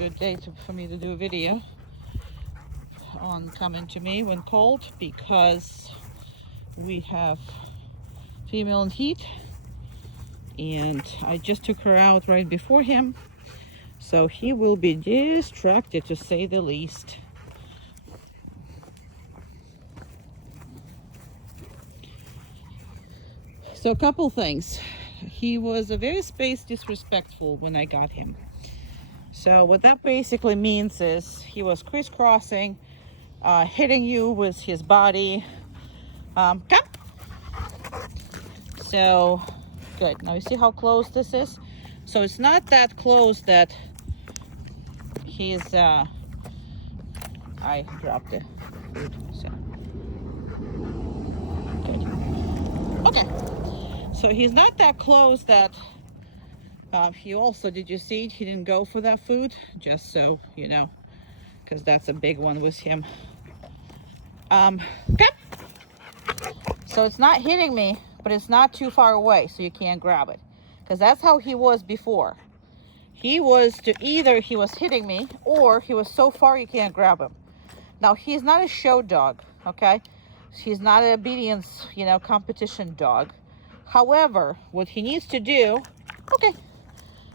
good day for me to do a video on coming to me when cold, because we have female in heat and I just took her out right before him, so he will be distracted to say the least. So a couple things. He was a very space disrespectful when I got him. So what that basically means is he was crisscrossing, hitting you with his body. Come. So good. Now you see how close this is? So it's not that close that he's I dropped the food. So good. Okay. So he's not that close that he also, did you see, he didn't go for that food? Just so you know, because that's a big one with him. Okay. So it's not hitting me, but it's not too far away, so you can't grab it. Because that's how he was before. He was either he was hitting me, or he was so far you can't grab him. Now, he's not a show dog, okay? He's not an obedience, competition dog. However, what he needs to do, okay,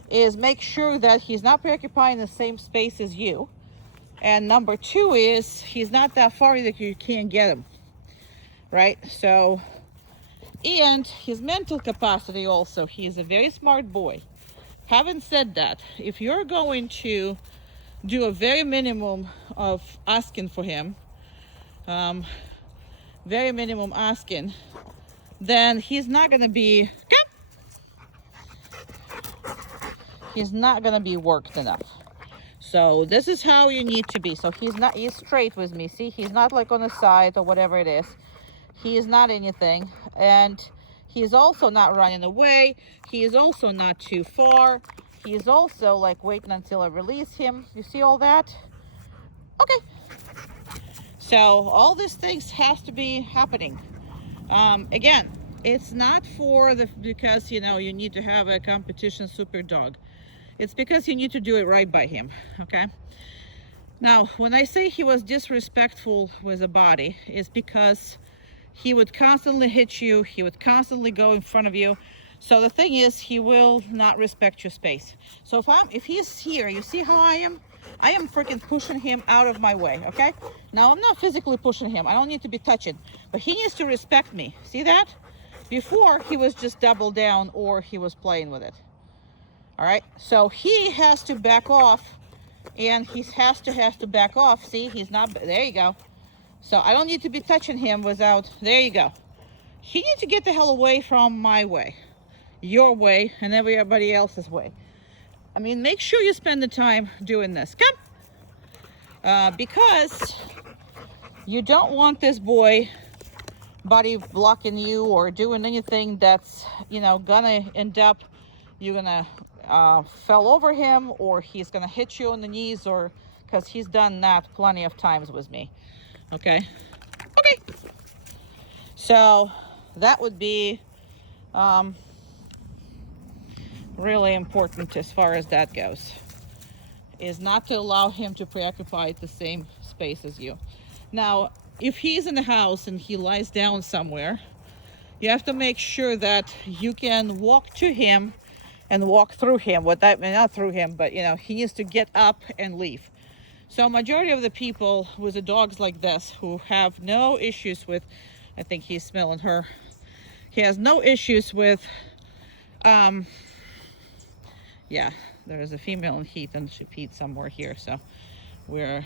is make sure that he's not preoccupying the same space as you. And number two is he's not that far that you can't get him, right? So, and his mental capacity also, he is a very smart boy. Having said that, if you're going to do a very minimum of asking for him, very minimum asking, then he's not going to be worked enough. So this is how you need to be. So he's straight with me. See, he's not like on the side or whatever it is. He is not anything. And he's also not running away. He is also not too far. He is also like waiting until I release him. You see all that? Okay. So all these things has to be happening. Again, it's not because you need to have a competition super dog. It's because you need to do it right by him, okay? Now, when I say he was disrespectful with the body, it's because he would constantly hit you. He would constantly go in front of you. So the thing is, he will not respect your space. So if he's here, you see how I am freaking pushing him out of my way, okay? Now, I'm not physically pushing him. I don't need to be touching, but he needs to respect me. See that? Before, he was just double down or he was playing with it. All right, so he has to back off, and he has to back off. See, he's not, there you go. So I don't need to be touching him without, there you go. He needs to get the hell away from my way, your way, and everybody else's way. I mean, make sure you spend the time doing this. Come. Because you don't want this boy body blocking you or doing anything that's, gonna end up, you're gonna fell over him, or he's gonna hit you on the knees, or because he's done that plenty of times with me. Okay. So that would be really important as far as that goes, is not to allow him to preoccupy the same space as you. Now, if he's in the house and he lies down somewhere, you have to make sure that you can walk to him and walk through him. Not through him, but he needs to get up and leave. So majority of the people with the dogs like this who have no issues with, I think he's smelling her. He has no issues with, yeah, there's a female in heat and she peed somewhere here. So we're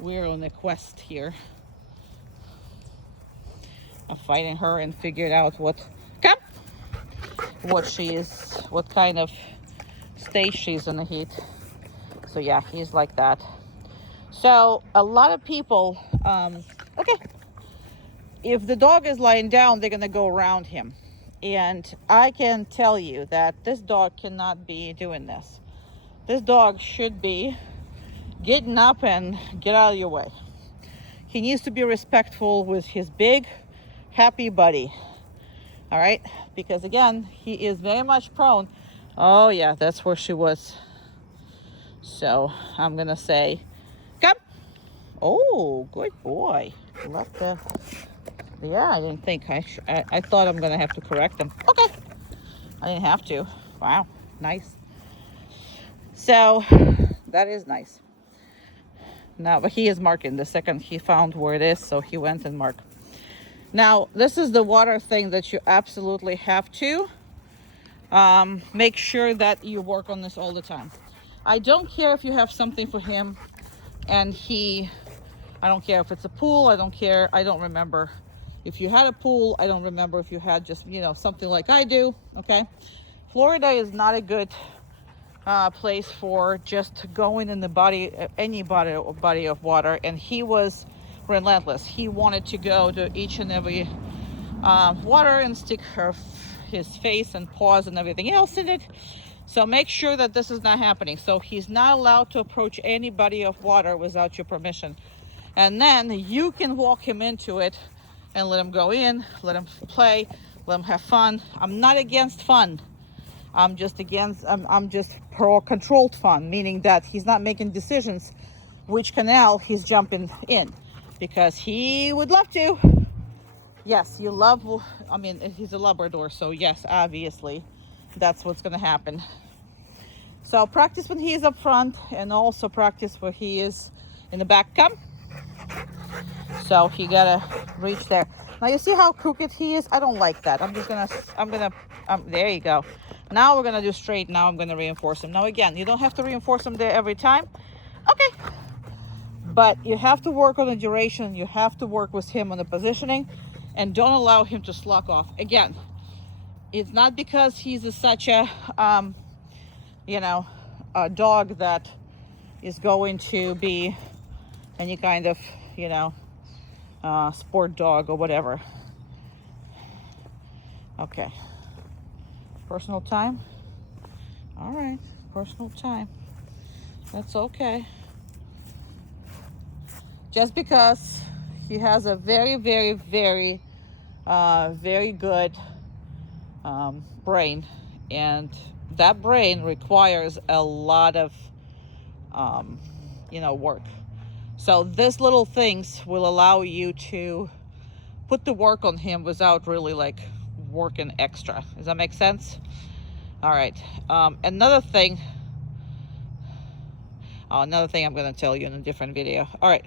on a quest here of fighting her and figured out what she is, what kind of stage she's in the heat. So yeah, he's like that. So a lot of people, okay, if the dog is lying down, they're gonna go around him. And I can tell you that this dog cannot be doing this. This dog should be getting up and get out of your way. He needs to be respectful with his big, happy buddy. All right, because again, he is very much prone. Oh yeah, that's where she was. So I'm gonna say, come. Oh, good boy. Left the, yeah, I didn't think, I thought I'm gonna have to correct him. Okay, I didn't have to. Wow, nice. So that is nice. Now, but he is marking the second he found where it is, so he went and marked. Now, this is the water thing that you absolutely have to make sure that you work on this all the time. I don't care if you have something for him and I don't care if it's a pool, I don't care, I don't remember if you had a pool, I don't remember if you had just, something like I do, okay? Florida is not a good place for just going in the body, any body of water, and he was relentless. He wanted to go to each and every water and stick his face and paws and everything else in it. So make sure that this is not happening. So he's not allowed to approach any body of water without your permission. And then you can walk him into it and let him go in, let him play, let him have fun. I'm not against fun. I'm just pro controlled fun, meaning that he's not making decisions which canal he's jumping in, because he would love to. Yes, he's a Labrador, so yes, obviously that's what's going to happen. So practice when he is up front, and also practice where he is in the back. Come. So he gotta reach there. Now you see how crooked he is? I don't like that. There you go. Now we're gonna do straight. Now I'm gonna reinforce him. Now again, you don't have to reinforce him there every time. Okay. But you have to work on the duration. You have to work with him on the positioning, and don't allow him to slack off. Again, it's not because he's such a, a dog that is going to be any kind of, sport dog or whatever. Okay. Personal time. All right. Personal time. That's okay. Just because he has a very, very, very, very good brain, and that brain requires a lot of, work. So these little things will allow you to put the work on him without really working extra. Does that make sense? All right. Another thing I'm going to tell you in a different video. All right.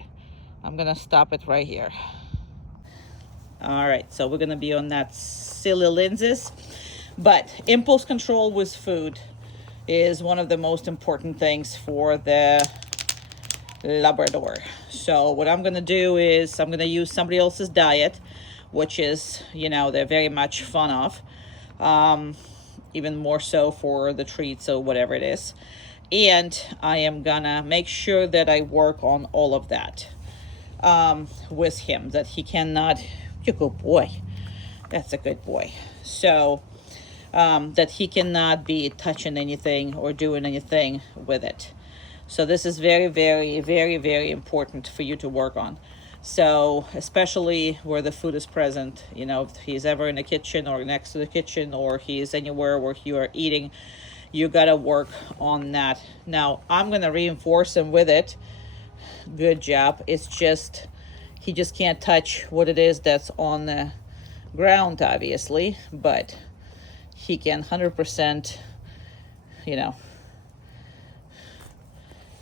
I'm going to stop it right here. All right. So we're going to be on that silly lenses. But impulse control with food is one of the most important things for the Labrador. So what I'm going to do is I'm going to use somebody else's diet, which is, they're very much fun of, even more so for the treats or whatever it is. And I am going to make sure that I work on all of that with him, that he cannot, you're a good boy. That's a good boy. So that he cannot be touching anything or doing anything with it. So this is very, very, very, very important for you to work on. So especially where the food is present, if he's ever in the kitchen or next to the kitchen, or he's anywhere where you are eating, you gotta work on that. Now I'm gonna reinforce him with it. Good job. It's just, he just can't touch what it is that's on the ground, obviously, but he can 100%,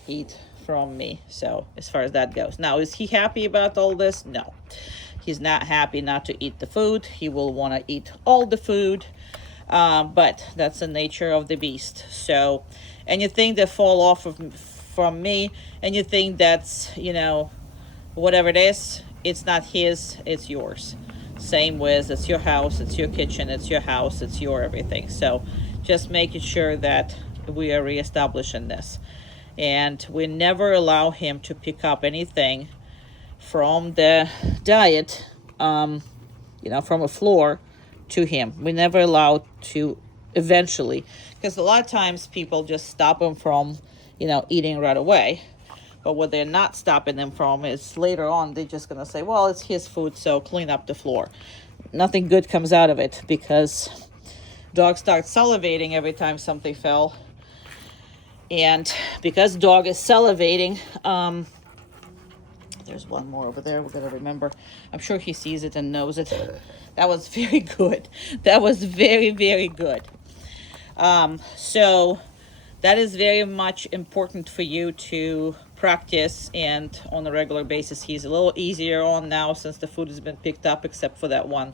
eat from me. So as far as that goes. Now, is he happy about all this? No. He's not happy not to eat the food. He will want to eat all the food. But that's the nature of the beast. So anything that fall off from me, anything that's, whatever it is, it's not his, it's yours. Same with, it's your house, it's your kitchen, it's your house, it's your everything. So just making sure that we are reestablishing this. And we never allow him to pick up anything from the diet, from a floor to him. We never allow to eventually, because a lot of times people just stop him from, eating right away. But what they're not stopping them from is later on, they're just going to say, well, it's his food, so clean up the floor. Nothing good comes out of it, because dogs start salivating every time something fell. And because dog is salivating, there's one more over there. We're going to remember. I'm sure he sees it and knows it. That was very good. That was very, very good. So that is very much important for you to practice, and on a regular basis. He's a little easier on now since the food has been picked up, except for that one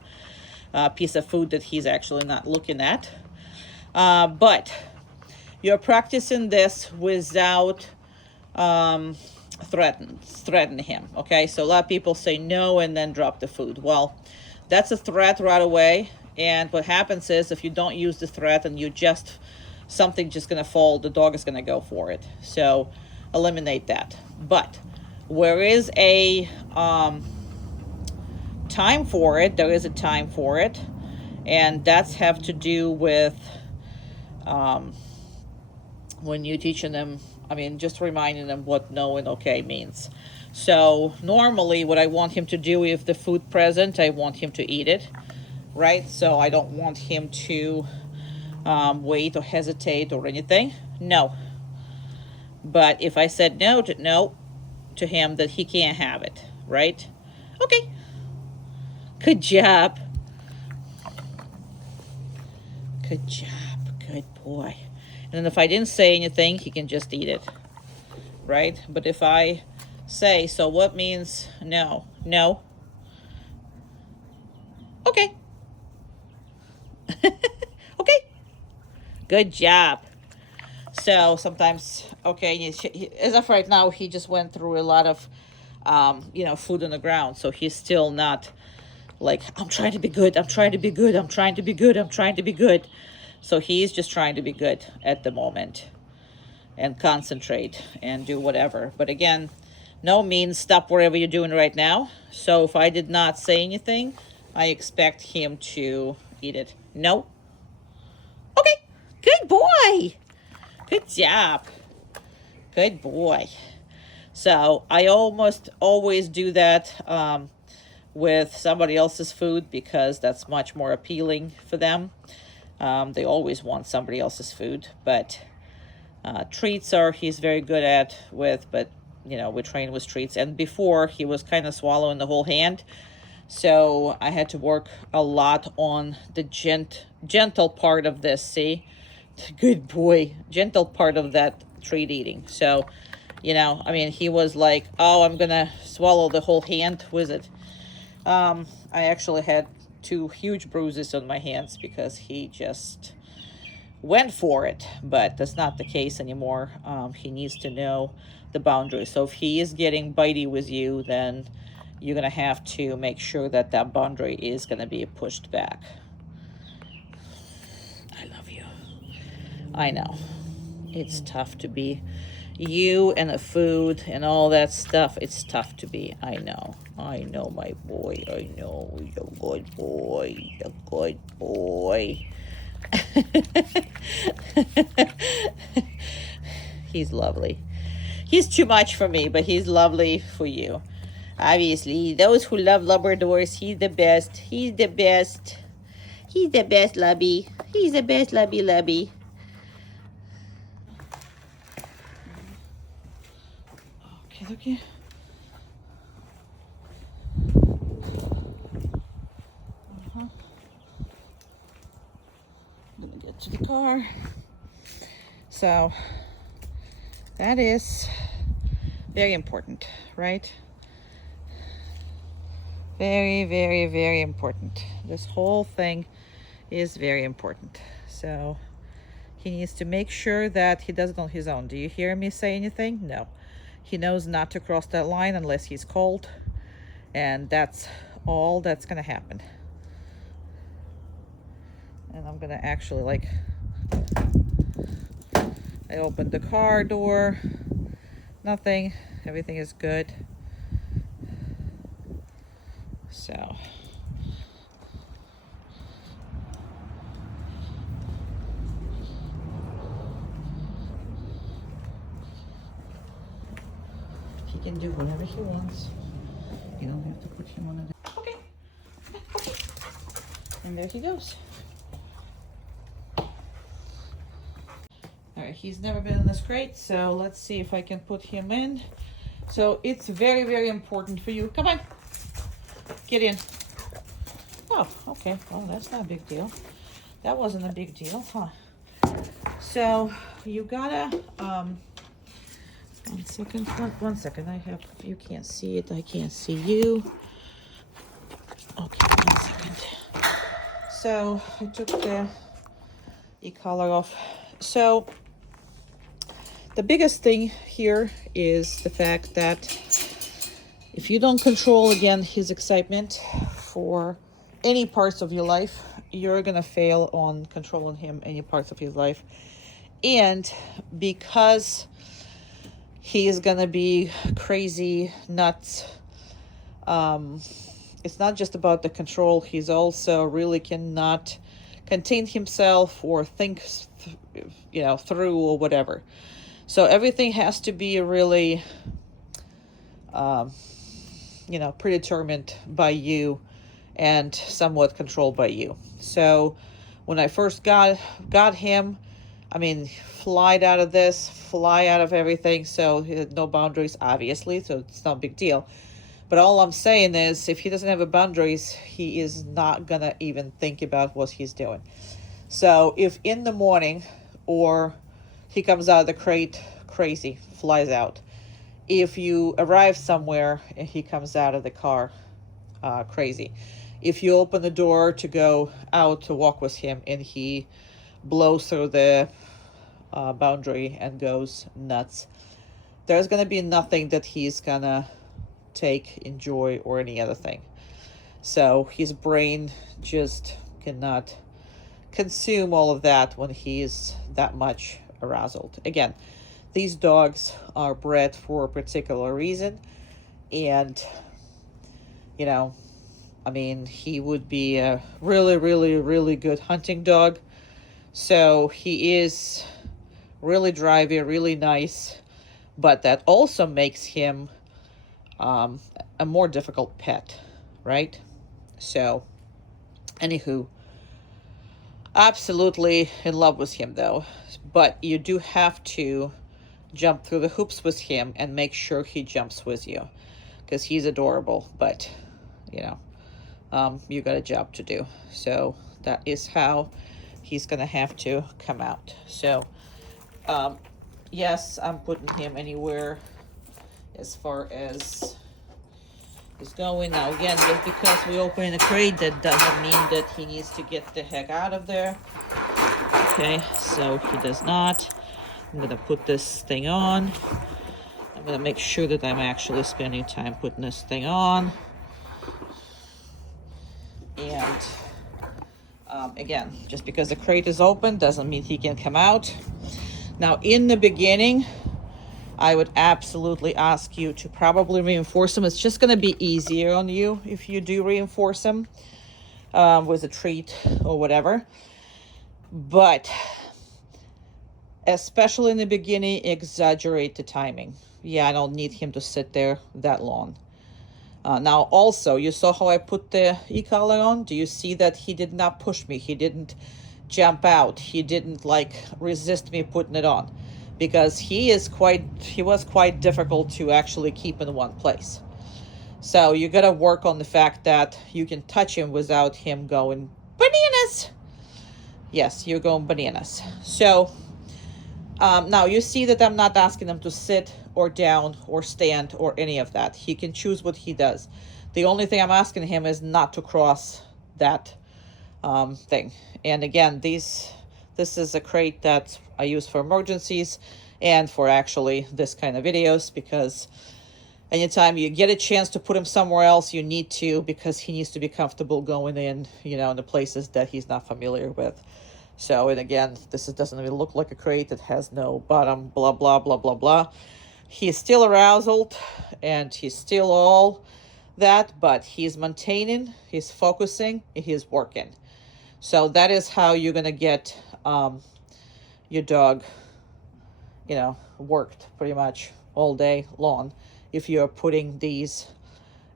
piece of food that he's actually not looking at. But you're practicing this without threaten him. Okay, so a lot of people say no and then drop the food. Well, that's a threat right away, and what happens is if you don't use the threat and you just something just gonna fall, the dog is gonna go for it. So eliminate that. But where is a time for it, there is a time for it, and that's have to do with when you teaching them, I mean, just reminding them what no and okay means. So normally what I want him to do, if the food present, I want him to eat it, right? So I don't want him to wait or hesitate or anything. No. But if I said no to him, that he can't have it, right? Okay. Good job. Good job. Good boy. And then if I didn't say anything, he can just eat it, right? But if I say, so what means no? No. Okay. Okay. Good job. So sometimes, okay, as of right now, he just went through a lot of, food on the ground. So he's still not like, I'm trying to be good. I'm trying to be good. I'm trying to be good. I'm trying to be good. So he's just trying to be good at the moment and concentrate and do whatever. But again, no means stop whatever you're doing right now. So if I did not say anything, I expect him to eat it. No. Okay. Good boy. Good job. Good boy. So I almost always do that with somebody else's food because that's much more appealing for them. They always want somebody else's food, but treats he's very good at with, but we train with treats. And before he was kind of swallowing the whole hand. So I had to work a lot on the gentle part of this, see? Good boy. Gentle part of that treat eating. So, he was like, oh, I'm going to swallow the whole hand with it. I actually had 2 huge bruises on my hands because he just went for it, but that's not the case anymore. He needs to know the boundaries. So if he is getting bitey with you, then you're going to have to make sure that that boundary is going to be pushed back. I love you. I know. It's tough to be you and the food and all that stuff. It's tough to be. I know, my boy. I know. You're a good boy. You're a good boy. He's lovely. He's too much for me, but he's lovely for you. Obviously, those who love Labradors, he's the best. He's the best. He's the best, Lubby. He's the best, Lubby. Okay. I'm gonna get to the car. So that is very important, right? Very, very, very important. This whole thing is very important. So he needs to make sure that he does it on his own. Do you hear me say anything? No. He knows not to cross that line unless he's cold. And that's all that's going to happen. And I'm going to actually I opened the car door. Nothing. Everything is good. So. He can do whatever he wants. You don't have to put him on a... Okay. And there he goes. All right, he's never been in this crate, so let's see if I can put him in. So it's very, very important for you. Come on, get in. Oh, okay, well, that's not a big deal. That wasn't a big deal, huh? So you gotta, 1 second, one second, you can't see it, I can't see you. Okay, 1 second. So I took the e-collar off. So the biggest thing here is the fact that if you don't control, again, his excitement for any parts of your life, you're gonna fail on controlling him any parts of his life. And because he is gonna be crazy, nuts, it's not just about the control, he's also really cannot contain himself or think through or whatever. So everything has to be really predetermined by you and somewhat controlled by you. So when I first got him, I mean, fly out of everything. So he had no boundaries, obviously, so it's not a big deal. But all I'm saying is, if he doesn't have boundaries, he is not gonna even think about what he's doing. So if in the morning, or he comes out of the crate crazy, flies out. If you arrive somewhere and he comes out of the car crazy. If you open the door to go out to walk with him and he blows through the boundary and goes nuts, there's gonna be nothing that he's gonna take, enjoy, or any other thing. So his brain just cannot consume all of that when he is that much aroused. Again, these dogs are bred for a particular reason, and he would be a really, really, really good hunting dog. So he is really drivey, really nice, but that also makes him a more difficult pet, right? So, anywho, absolutely in love with him though, but you do have to jump through the hoops with him and make sure he jumps with you, because he's adorable, but you got a job to do. So that is how he's gonna have to come out. So yes, I'm putting him anywhere as far as is going. Now again, just because we open a crate, that doesn't mean that he needs to get the heck out of there. Okay, so he does not. I'm gonna put this thing on. I'm gonna make sure that I'm actually spending time putting this thing on. And again, just because the crate is open doesn't mean he can come out. Now in the beginning, I would absolutely ask you to probably reinforce him. It's just going to be easier on you if you do reinforce him with a treat or whatever. But especially in the beginning, exaggerate the timing. Yeah, I don't need him to sit there that long. Now also, you saw how I put the e-collar on? Do you see that he did not push me? He didn't jump out. He didn't resist me putting it on, because he was quite difficult to actually keep in one place. So you got to work on the fact that you can touch him without him going bananas. Yes, you're going bananas. So now you see that I'm not asking him to sit or down or stand or any of that. He can choose what he does. The only thing I'm asking him is not to cross that thing. And again, this is a crate that I use for emergencies and for actually this kind of videos, because anytime you get a chance to put him somewhere else, you need to, because he needs to be comfortable going in, in the places that he's not familiar with. So, and again, doesn't even look like a crate. It has no bottom, blah, blah, blah, blah, blah. He's still aroused and he's still all that, but he's maintaining, he's focusing, he's working. So that is how you're going to get your dog, worked pretty much all day long, if you're putting these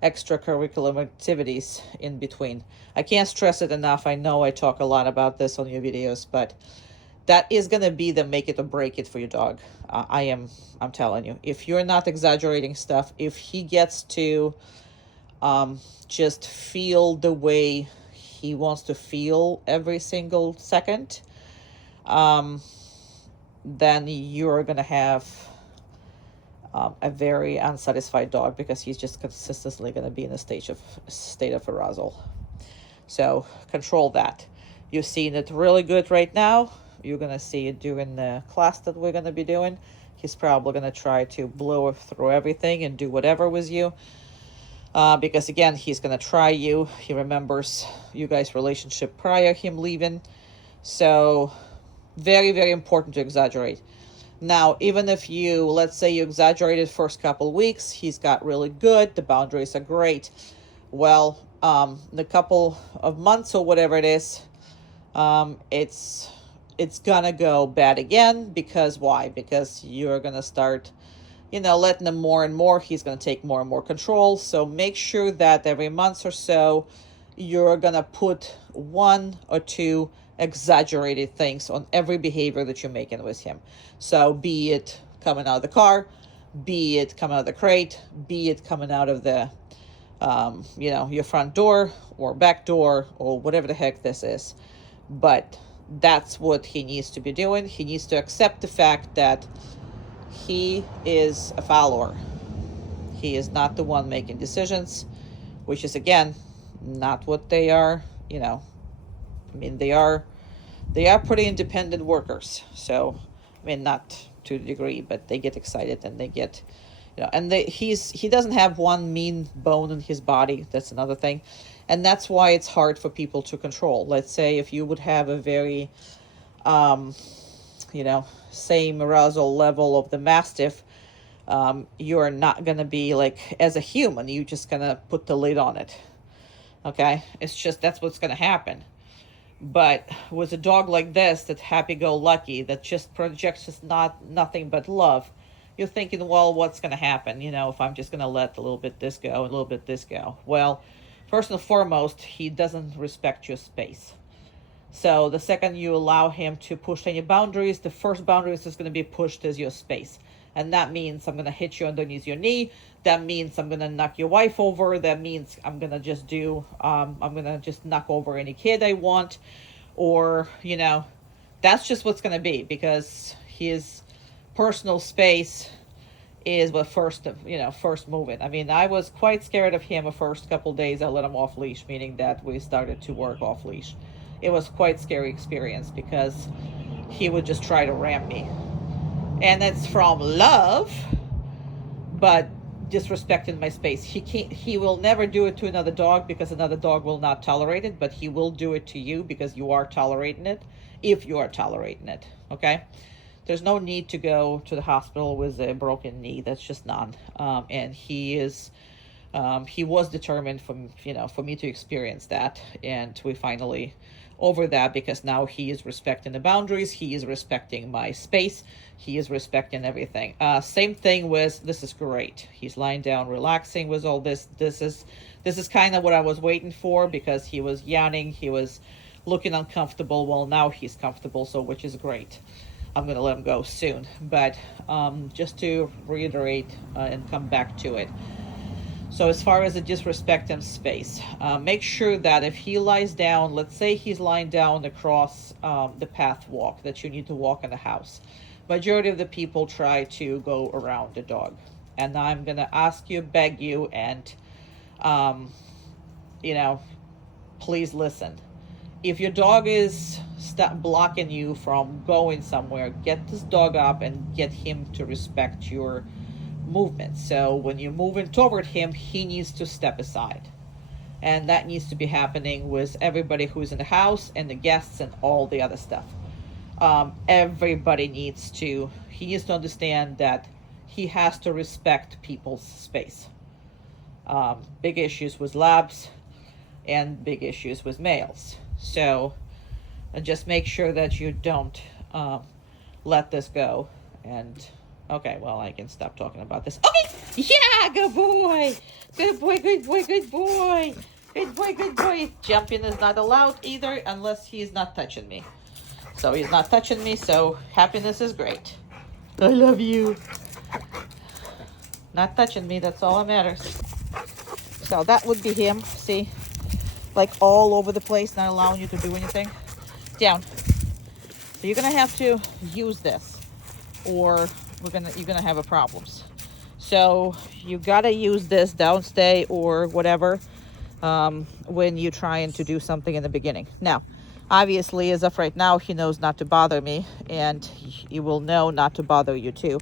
extracurricular activities in between. I can't stress it enough. I know I talk a lot about this on your videos, but that is going to be the make it or break it for your dog. I'm telling you, if you're not exaggerating stuff, if he gets to just feel the way he wants to feel every single second, then you're going to have a very unsatisfied dog, because he's just consistently going to be in a state of arousal. So control that. You've seen it really good right now. You're going to see it during the class that we're going to be doing. He's probably going to try to blow through everything and do whatever with you. Because again, he's going to try you. He remembers you guys' relationship prior him leaving. So very, very important to exaggerate. Now, even if you, let's say you exaggerated first couple of weeks, he's got really good, the boundaries are great. Well, in a couple of months or whatever it is, it's gonna go bad again. Because why? Because you're gonna start, letting him more and more. He's gonna take more and more control. So make sure that every month or so, you're gonna put 1 or 2 exaggerated things on every behavior that you're making with him. So be it coming out of the car, be it coming out of the crate, be it coming out of the your front door or back door or whatever the heck this is. But that's what he needs to be doing. He needs to accept the fact that he is a follower. He is not the one making decisions, which is, again, not what they are. They are pretty independent workers. So, not to a degree, but they get excited and they get, and he doesn't have one mean bone in his body. That's another thing. And that's why it's hard for people to control. Let's say if you would have a very, same arousal level of the Mastiff, you're not going to be like, as a human, you're just going to put the lid on it. Okay? It's just, that's what's going to happen. But with a dog like this, that's happy-go-lucky, that just projects just nothing but love, you're thinking, well, what's going to happen, if I'm just going to let a little bit this go, a little bit this go? Well, first and foremost, he doesn't respect your space. So the second you allow him to push any boundaries, the first boundaries is going to be pushed is your space. And that means I'm going to hit you underneath your knee. That means I'm going to knock your wife over. That means I'm going to just I'm going to just knock over any kid I want. Or, that's just what's going to be, because his personal space is what first moving. I was quite scared of him the first couple days I let him off leash, meaning that we started to work off leash. It was quite scary experience, because he would just try to ram me. And it's from love, but disrespecting my space. He will never do it to another dog, because another dog will not tolerate it, but he will do it to you because you are tolerating it, if you are tolerating it. Okay? There's no need to go to the hospital with a broken knee. That's just none. And he was determined for me to experience that. And we finally over that, because now he is respecting the boundaries. He is respecting my space. He is respecting everything. Same thing with, this is great. He's lying down, relaxing with all this. This is kind of what I was waiting for, because he was yawning. He was looking uncomfortable. Well, now he's comfortable, so which is great. I'm going to let him go soon. But just to reiterate and come back to it. So as far as the disrespect and space, make sure that if he lies down, let's say he's lying down across the path walk that you need to walk in the house. Majority of the people try to go around the dog. And I'm going to ask you, beg you, and, please listen. If your dog is blocking you from going somewhere, get this dog up and get him to respect your movement. So when you're moving toward him, he needs to step aside. And that needs to be happening with everybody who's in the house and the guests and all the other stuff. Everybody needs to understand that he has to respect people's space. Big issues with labs and big issues with males. So just make sure that you don't let this go. And okay, well, I can stop talking about this. Okay, yeah, good boy. Good boy, good boy, good boy. Good boy, good boy. Jumping is not allowed either, unless he's not touching me. So he's not touching me, so happiness is great. I love you. Not touching me, that's all that matters. So that would be him, see? Like all over the place, not allowing you to do anything. Down. So you're gonna have to use this, or you're gonna have a problems. So you gotta use this downstay or whatever when you're trying to do something in the beginning. Now, obviously, as of right now, he knows not to bother me, and he will know not to bother you too.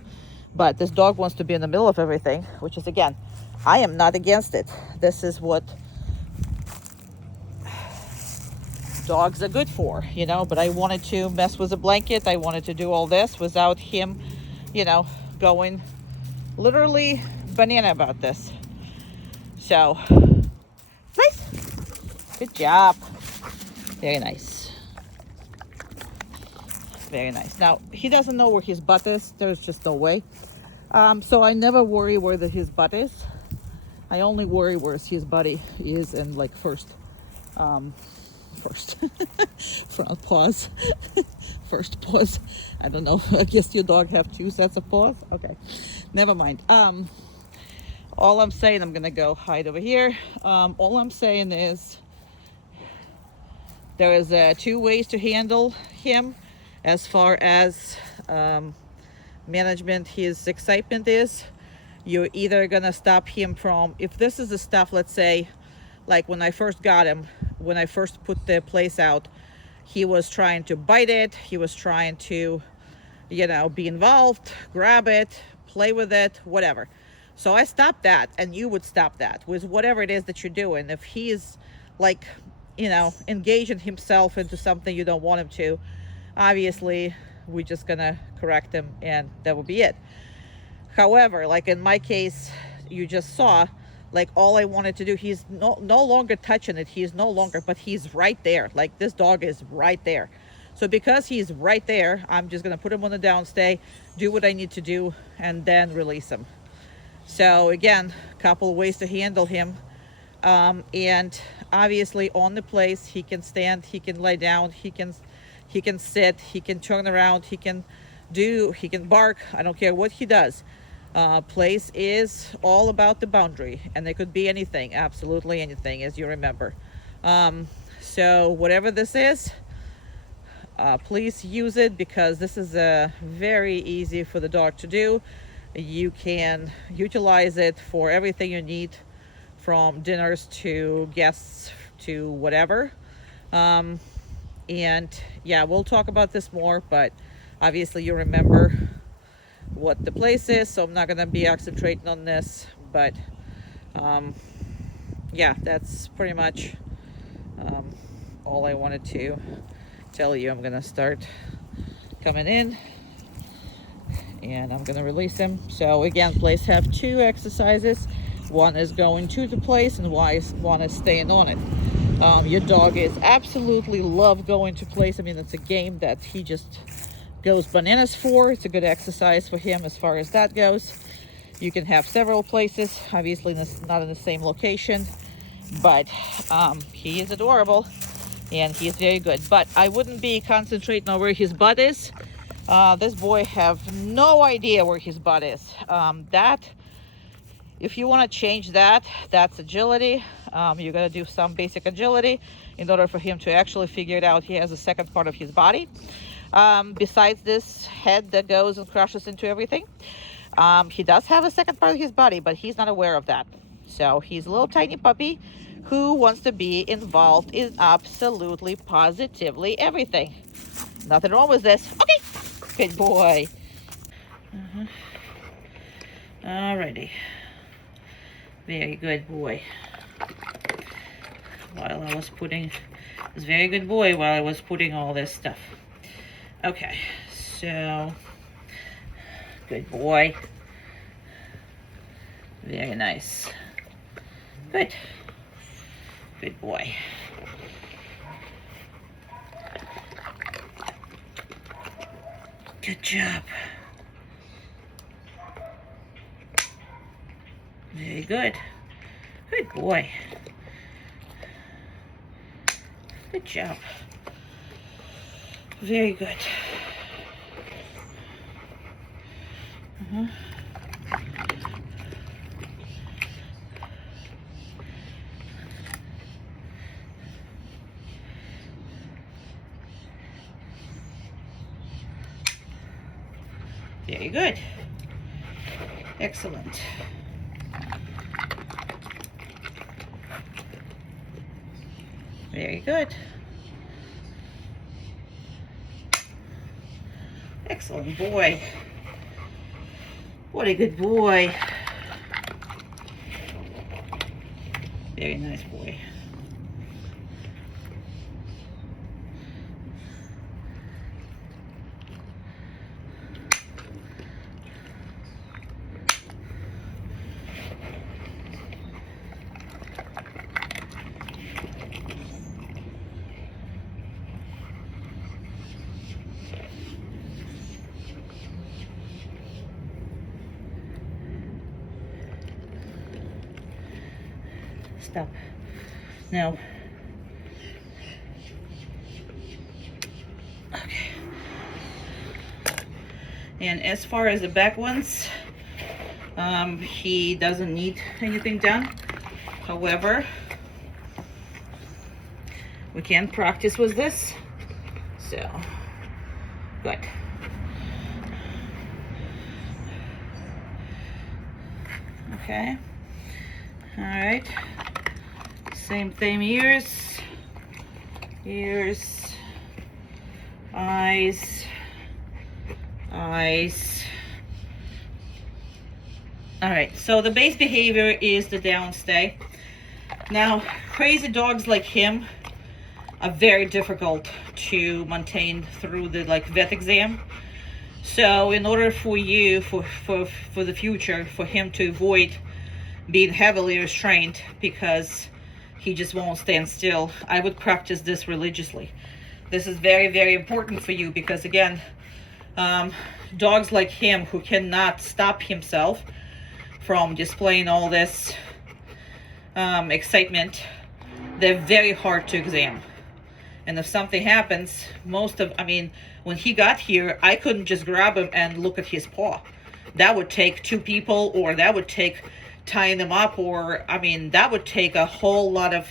But this dog wants to be in the middle of everything, which is, again, I am not against it. This is what dogs are good for, you know, but I wanted to mess with a blanket. I wanted to do all this without him, you know, going literally banana about this. So, nice. Good job. Very nice. Very nice. Now, he doesn't know where his butt is. There's just no way. So I never worry where his butt is. I only worry where his body is and like first front paws. First paws. I don't know. I guess your dog have 2 sets of paws. Okay, never mind. All I'm saying, I'm gonna go hide over here. All I'm saying is there is 2 ways to handle him as far as management his excitement is. You're either gonna stop him from, if this is the stuff, let's say, like when I first got him, when I first put the place out, he was trying to bite it, he was trying to, you know, be involved, grab it, play with it, whatever. So I stopped that, and you would stop that with whatever it is that you're doing. If he's like, you know, engaging himself into something you don't want him to, obviously we're just gonna correct him, and that will be it. However, like in my case, you just saw, like all I wanted to do, he's no longer touching it. He's no longer, but he's right there. Like this dog is right there. So because he's right there, I'm just going to put him on the downstay, do what I need to do, and then release him. So again, a couple of ways to handle him. And obviously on the place, he can stand, he can lay down, he can sit, he can turn around, he can bark. I don't care what he does. Place is all about the boundary, and it could be anything, absolutely anything, as you remember. So whatever this is, please use it, because this is very easy for the dog to do. You can utilize it for everything you need, from dinners to guests to whatever. And yeah, we'll talk about this more, but obviously you remember what the place is, so I'm not going to be concentrating on this. But yeah, that's pretty much all I wanted to tell you. I'm going to start coming in, and I'm going to release him. So again, place have 2 exercises. One is going to the place, and one is staying on it. Your dog is absolutely love going to place. I mean, it's a game that he just goes bananas for. It's a good exercise for him as far as that goes. You can have several places, obviously not in the same location, but he is adorable and he is very good. But I wouldn't be concentrating on where his butt is. This boy have no idea where his butt is. If you want to change that, that's agility. You're going to do some basic agility in order for him to actually figure it out. He has a second part of his body. Besides this head that goes and crashes into everything, he does have a second part of his body, but he's not aware of that. So he's a little tiny puppy who wants to be involved in absolutely, positively everything. Nothing wrong with this. Okay, good boy. Alrighty. Very good boy. While I was putting, this very good boy while I was putting all this stuff. Okay, so good boy. Very nice. Good. Good boy. Good job. Very good. Good boy. Good job. Very good. Very good. Excellent. Very good. Excellent boy. What a good boy. Very nice boy. Stop. Now. Okay. And as far as the back ones, he doesn't need anything done. However, we can practice with this. So, good. Okay. All right. Same thing, ears, eyes. All right, so the base behavior is the downstay. Now, crazy dogs like him are very difficult to maintain through the vet exam. So in order for you, for the future, for him to avoid being heavily restrained because he just won't stand still, I would practice this religiously. This is very, very important for you because, again, dogs like him who cannot stop himself from displaying all this excitement, they're very hard to exam. And if something happens, when he got here, I couldn't just grab him and look at his paw. That would take two people, or that would take tying them up, or that would take a whole lot of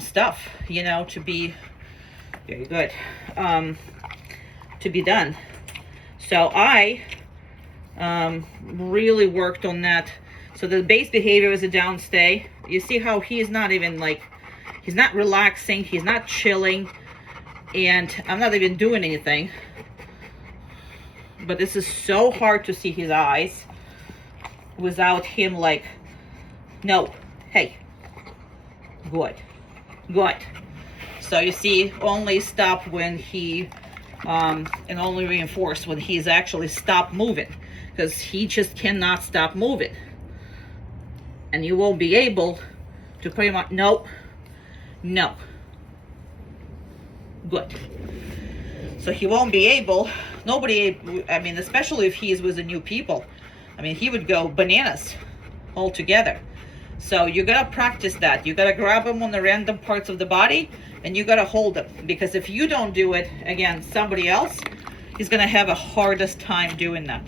stuff, to be very good, to be done. So I really worked on that. So the base behavior is a downstay. You see how he's not even he's not relaxing, he's not chilling, and I'm not even doing anything. But this is so hard to see his eyes without him no, hey, good. So you see, only stop when he, and only reinforce when he's actually stopped moving, because he just cannot stop moving. And you won't be able to pretty much, no, good. So he won't be able, especially if he's with the new people, he would go bananas altogether. So you gotta practice that. You gotta grab him on the random parts of the body, and you gotta hold him, because if you don't do it, again, somebody else is gonna have a hardest time doing that.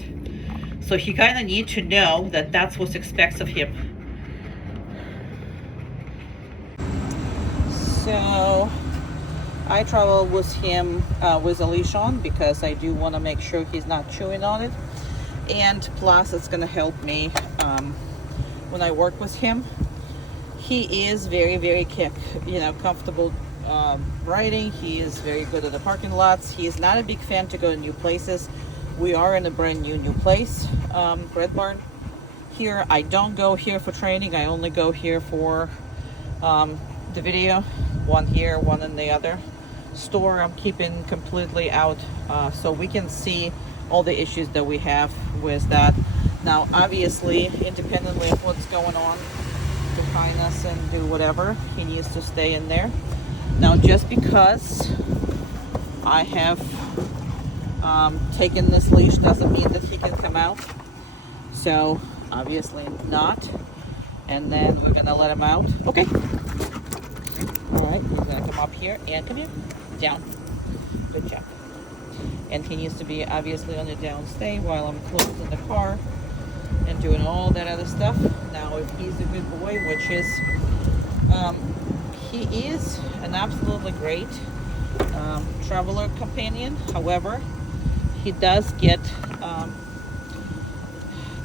So he kind of need to know that that's what's expected of him. So I travel with him with a leash on, because I do want to make sure he's not chewing on it, and plus it's going to help me when I work with him. He is very, very comfortable riding. He is very good at the parking lots. He is not a big fan to go to new places. We are in a brand new place, Red Barn. Here, I don't go here for training. I only go here for the video. One here, one in the other store. I'm keeping completely out so we can see all the issues that we have with that. Now, obviously, independently of what's going on to find us and do whatever, he needs to stay in there. Now, just because I have taken this leash doesn't mean that he can come out. So, obviously not. And then we're gonna let him out. Okay. All right, we're gonna come up here and come here, down. Good job. And he needs to be obviously on the downstay while I'm closing the car and doing all that other stuff. Now, if he's a good boy, which is, he is an absolutely great traveler companion. However, he does get,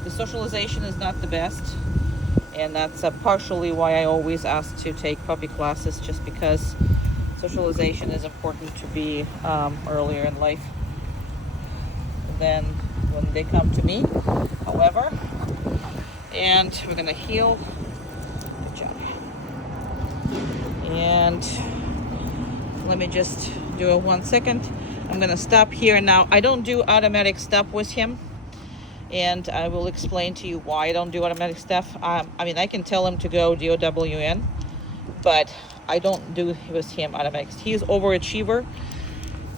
the socialization is not the best. And that's partially why I always ask to take puppy classes, just because socialization is important to be earlier in life than when they come to me. However, and we're gonna heel. Good job. And let me just do it 1 second. I'm gonna stop here now. I don't do automatic stop with him, and I will explain to you why I don't do automatic stuff. I mean, I can tell him to go DOWN, but I don't do with him automatic. He is overachiever,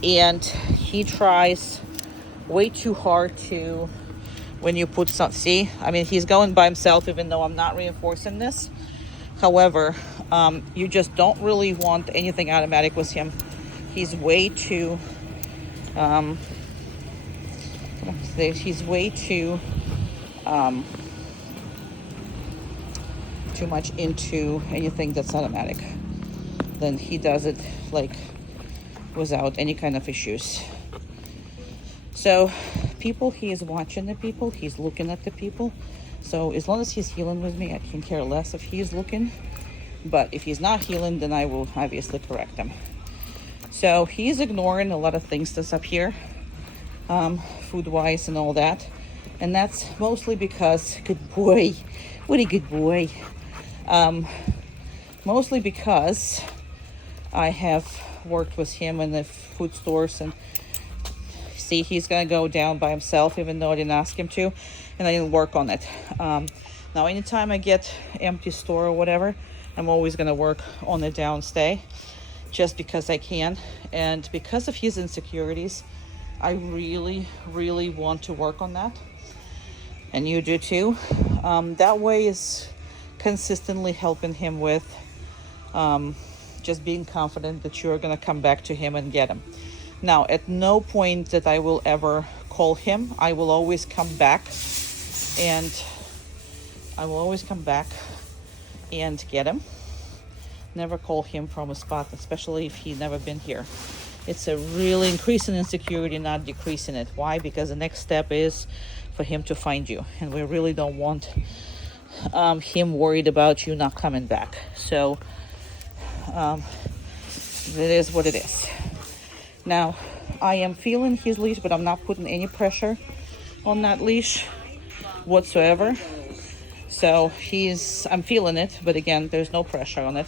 and he tries way too hard to, when you put some, see, I mean, he's going by himself even though I'm not reinforcing this. However, you just don't really want anything automatic with him. He's way too he's way too too much into anything that's automatic. Then he does it like without any kind of issues. So people, he is watching the people, he's looking at the people. So as long as he's healing with me, I can care less if he's looking. But if he's not healing, then I will obviously correct him. So he's ignoring a lot of things that's up here, food-wise and all that. And that's mostly because, good boy, what a good boy. Mostly because I have worked with him in the food stores, and see, he's gonna go down by himself even though I didn't ask him to, and I didn't work on it. Now anytime I get empty store or whatever, I'm always gonna work on the downstay just because I can. And because of his insecurities, I really want to work on that, and you do too. That way is consistently helping him with just being confident that you're gonna come back to him and get him. Now, at no point that I will ever call him. I will always come back and get him. Never call him from a spot, especially if he's never been here. It's a really increase in insecurity, not decreasing it. Why? Because the next step is for him to find you, and we really don't want him worried about you not coming back. So it is what it is. Now, I am feeling his leash, but I'm not putting any pressure on that leash whatsoever. So I'm feeling it, but again, there's no pressure on it.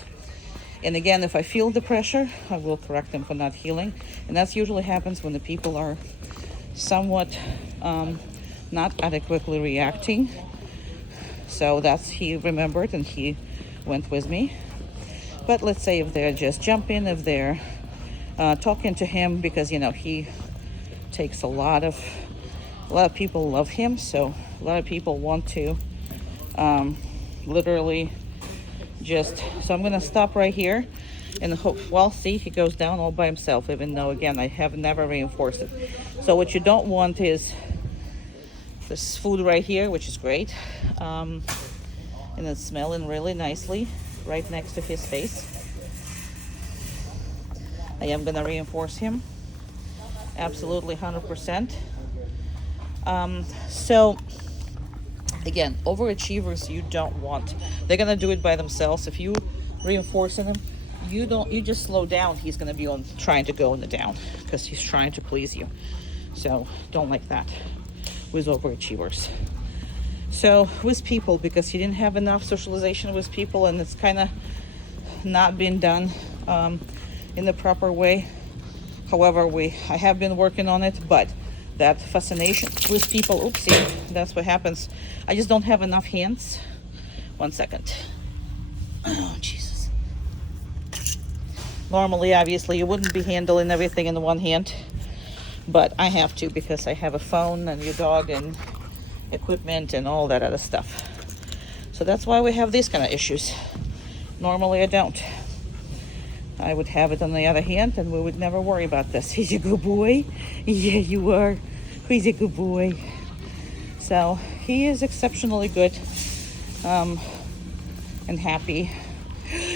And again, if I feel the pressure, I will correct them for not healing. And that usually happens when the people are somewhat not adequately reacting. So he remembered and he went with me. But let's say if they're just jumping, if they're talking to him, because he takes a lot of people love him, so a lot of people want to literally just, so I'm gonna stop right here and hope, well, see, he goes down all by himself, even though again I have never reinforced it. So what you don't want is this food right here, which is great, and it's smelling really nicely right next to his face. I am gonna reinforce him, absolutely 100%. So again, overachievers you don't want. They're gonna do it by themselves. If you reinforcing them, you just slow down. He's gonna be trying to go in the down because he's trying to please you. So don't like that with overachievers. So with people, because he didn't have enough socialization with people, and it's kind of not been done in the proper way. However, I have been working on it, but that fascination with people, oopsie, that's what happens. I just don't have enough hands. 1 second. Oh, Jesus. Normally, obviously, you wouldn't be handling everything in one hand, but I have to because I have a phone and your dog and equipment and all that other stuff. So that's why we have these kind of issues. Normally, I don't. I would have it on the other hand and we would never worry about this. He's a good boy. Yeah, you are. He's a good boy. So he is exceptionally good and happy.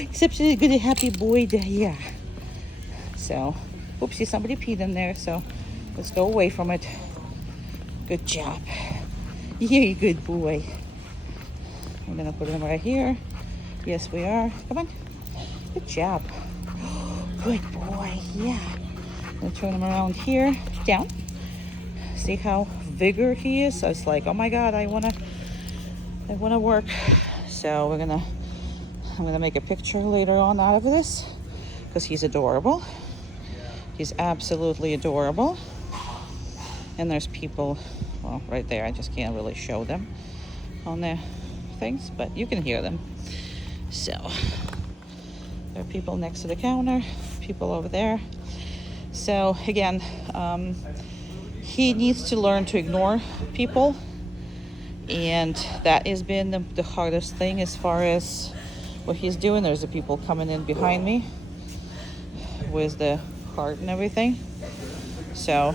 Exceptionally good and happy boy. Yeah. So, oopsie, somebody peed in there. So let's go away from it. Good job. Yeah, you good boy. We're gonna put him right here. Yes, we are. Come on. Good job. Good boy. Yeah. I'm gonna turn him around here. Down. See how vigor he is? So it's like, oh my God, I wanna work. So I'm gonna make a picture later on out of this because he's adorable. He's absolutely adorable. And there's people, well, right there. I just can't really show them on their things, but you can hear them. So there are people next to the counter, people over there. So again, he needs to learn to ignore people, and that has been the hardest thing as far as what he's doing. There's the people coming in behind me with the cart and everything. So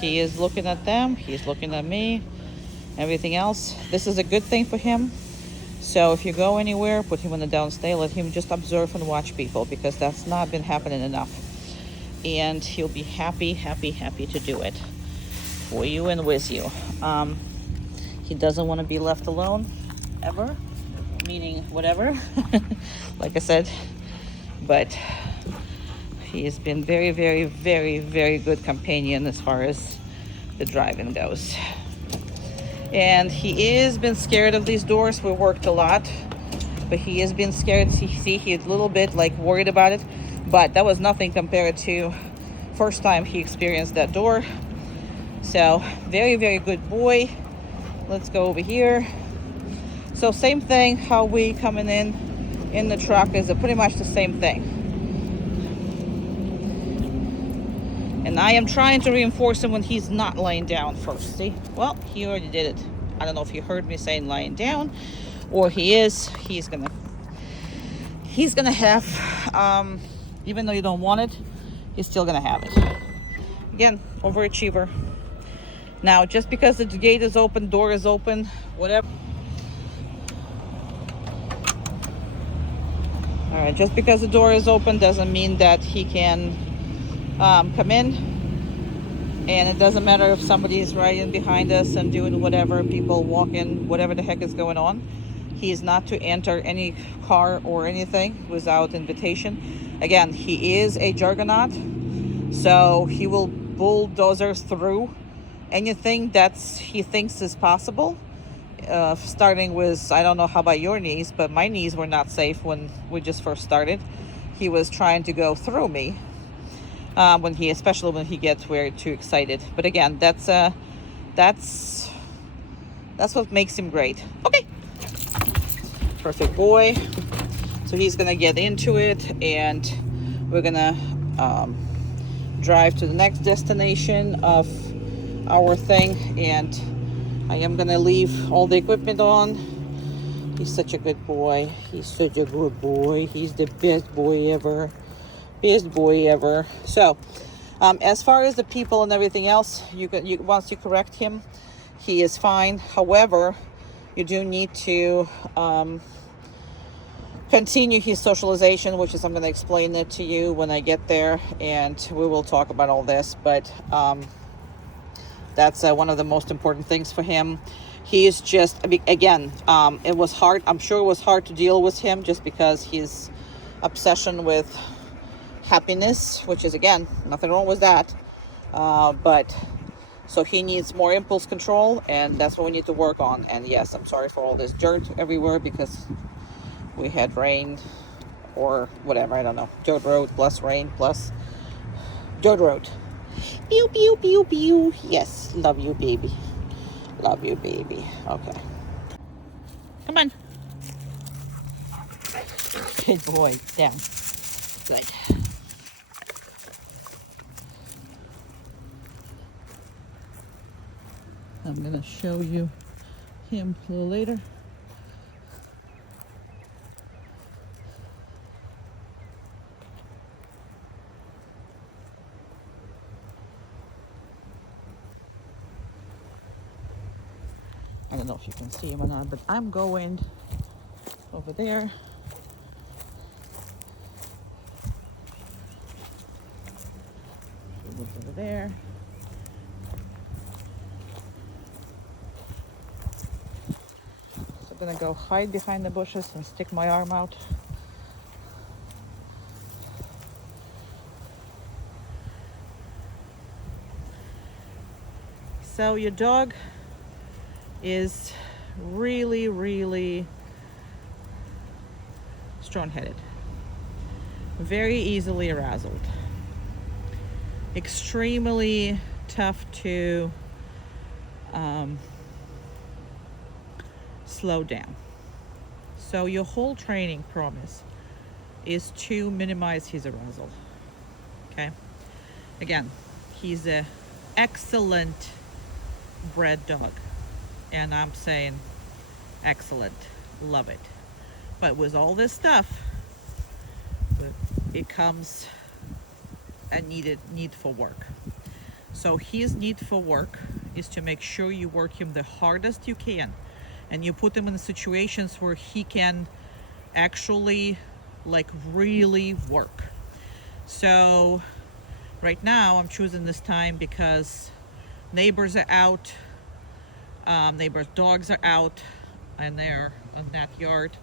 he is looking at them, he's looking at me, everything else. This is a good thing for him. So if you go anywhere, put him on the downstay, let him just observe and watch people, because that's not been happening enough. And he'll be happy to do it for you and with you. He doesn't want to be left alone ever, meaning whatever, like I said, but he has been very good companion as far as the driving goes. And he has been scared of these doors. We worked a lot, but he has been scared. See, he's a little bit like worried about it, but that was nothing compared to first time he experienced that door. So very good boy. Let's go over here. So same thing, how we coming in the truck is pretty much the same thing. And I am trying to reinforce him when he's not lying down first. See? Well, he already did it. I don't know if you heard me saying lying down, or he's gonna have, even though you don't want it, he's still gonna have it. Again, overachiever. Now, just because the gate is open, door is open, whatever. All right, just because the door is open doesn't mean that he can come in. And it doesn't matter if somebody is riding behind us and doing whatever, people walking, whatever the heck is going on. He is not to enter any car or anything without invitation. Again, he is a juggernaut, so he will bulldozer through anything that he thinks is possible. Starting with, I don't know how about your knees, but my knees were not safe when we just first started. He was trying to go through me. Especially when he gets way too excited. But again, that's what makes him great. Okay, perfect boy. So he's gonna get into it, and we're gonna drive to the next destination of our thing. And I am gonna leave all the equipment on. He's such a good boy. He's such a good boy. He's the best boy ever. Best boy ever. So as far as the people and everything else, once you correct him, he is fine. However, you do need to continue his socialization, which is, I'm going to explain it to you when I get there, and we will talk about all this. But that's one of the most important things for him. He is just, again, it was hard. I'm sure it was hard to deal with him just because his obsession with happiness, which is, again, nothing wrong with that, but so he needs more impulse control, and that's what we need to work on. And yes, I'm sorry for all this dirt everywhere because we had rain or whatever, I don't know, dirt road plus rain plus dirt road. Pew pew pew pew. Yes, love you baby, love you baby. Okay, come on, good boy, down. Good. I'm going to show you him a little later. don't know if you can see him or not, but I'm going over there. He lives over there. So I'm gonna go hide behind the bushes and stick my arm out. So your dog is really, really strong-headed, very easily aroused, extremely tough to slow down. So your whole training promise is to minimize his arousal. Okay, again, he's an excellent bred dog, and I'm saying excellent, love it. But with all this stuff, it comes a need for work. So his need for work is to make sure you work him the hardest you can, and you put him in situations where he can actually like really work. So right now I'm choosing this time because neighbors are out, neighbors' dogs are out, and they're in that yard.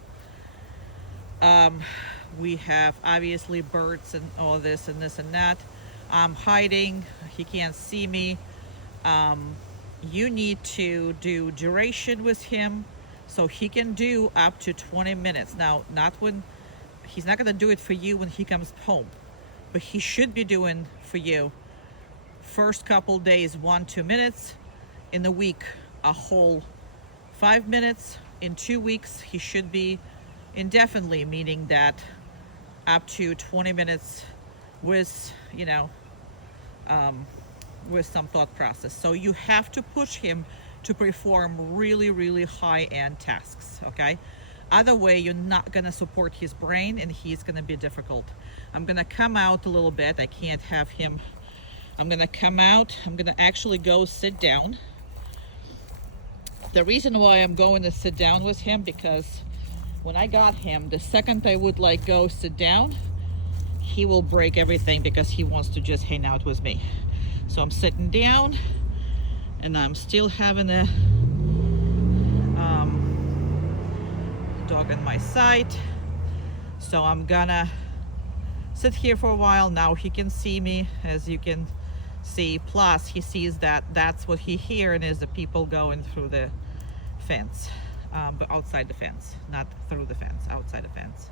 We have obviously birds and all this and this and that. I'm hiding, he can't see me. You need to do duration with him, so he can do up to 20 minutes. Now, not when, he's not gonna do it for you when he comes home, but he should be doing for you first couple days 1-2 minutes, in the week a whole 5 minutes. In 2 weeks he should be indefinitely, meaning that up to 20 minutes with, you know, with some thought process. So you have to push him to perform really, really high-end tasks, okay? Other way, you're not gonna support his brain and he's gonna be difficult. I'm gonna come out a little bit. I can't have him. I'm gonna come out. I'm gonna actually go sit down. The reason why I'm going to sit down with him, because when I got him, the second I would like go sit down, he will break everything because he wants to just hang out with me. So I'm sitting down and I'm still having a dog on my side. So I'm gonna sit here for a while. Now he can see me, as you can see. Plus he sees that that's what he hears, is the people going through the fence, but outside the fence, not through the fence, outside the fence.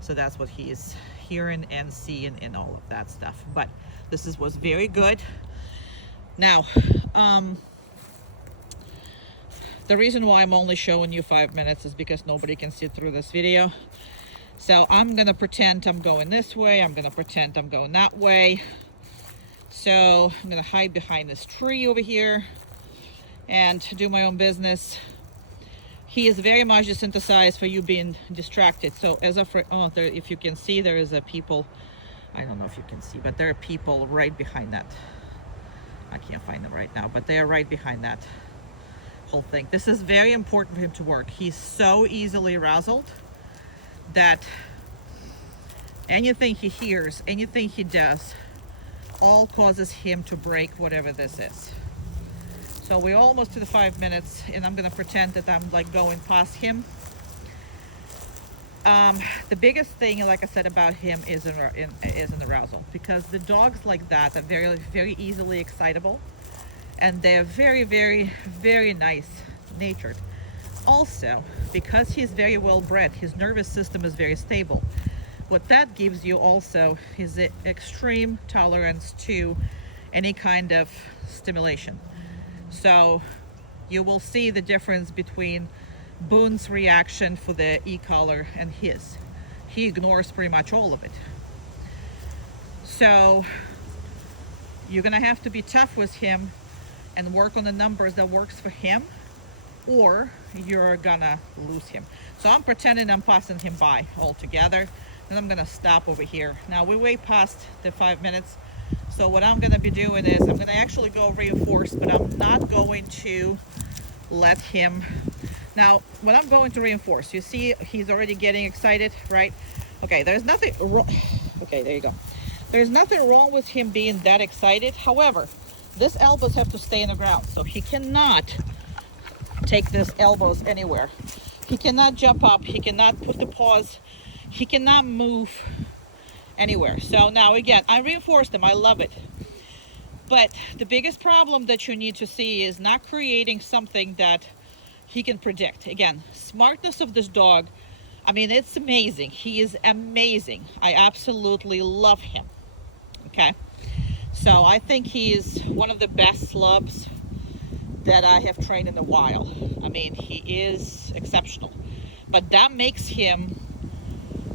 So that's what he is hearing and seeing and all of that stuff. But this was very good. Now, the reason why I'm only showing you 5 minutes is because nobody can sit through this video. So I'm gonna pretend I'm going this way. I'm gonna pretend I'm going that way. So I'm gonna hide behind this tree over here and do my own business. He is very much desensitized for you being distracted. So as of, oh, there, if you can see, there is a people, I don't know if you can see, but there are people right behind that. I can't find them right now, but they are right behind that whole thing. This is very important for him to work. He's so easily aroused that anything he hears, anything he does, all causes him to break whatever this is. So we're almost to the 5 minutes, and I'm gonna pretend that I'm like going past him. The biggest thing, like I said, about him is an arousal, because the dogs like that are very, very easily excitable, and they're very, very, very nice natured. Also, because he's very well bred, his nervous system is very stable. What that gives you also is the extreme tolerance to any kind of stimulation. So you will see the difference between Boone's reaction for the e-collar and his. He ignores pretty much all of it. So you're gonna have to be tough with him and work on the numbers that works for him, or you're gonna lose him. So I'm pretending I'm passing him by altogether, and I'm gonna stop over here. Now we're way past the 5 minutes. So what I'm gonna be doing is I'm gonna actually go reinforce, but I'm not going to let him. Now, when I'm going to reinforce, you see he's already getting excited, right? Okay, there's nothing wrong. Okay, there you go. There's nothing wrong with him being that excited. However, these elbows have to stay in the ground, so he cannot take these elbows anywhere. He cannot jump up. He cannot put the paws. He cannot move anywhere. So now again, I reinforced him. I love it. But the biggest problem that you need to see is not creating something that he can predict. Again, smartness of this dog, I mean, it's amazing. He is amazing. I absolutely love him. Okay, so I think he is one of the best slubs that I have trained in a while. I mean, he is exceptional, but that makes him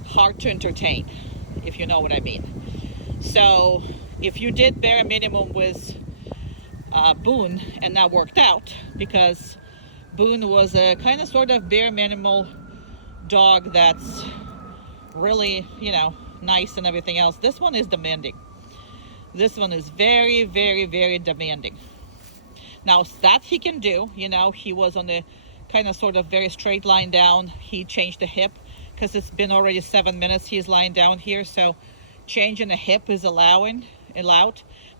hard to entertain, if you know what I mean. So if you did bare minimum with Boone and that worked out, because Boone was a kind of sort of bare minimal dog that's really, you know, nice and everything else. This one is demanding. This one is very, very, very demanding. Now that he can do, you know, he was on the kind of sort of very straight line down. He changed the hip because it's been already 7 minutes he's lying down here. So changing the hip is allowed.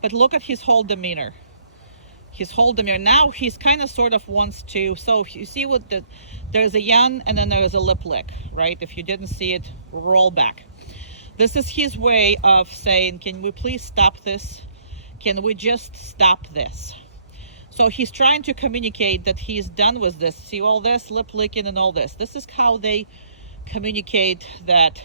But look at his whole demeanor. His whole demeanor. Now he's kind of sort of wants to, so you see what there's a yawn and then there's a lip lick, right? If you didn't see it, roll back. This is his way of saying, can we please stop this? Can we just stop this? So he's trying to communicate that he's done with this. See all this lip licking and all this. This is how they communicate that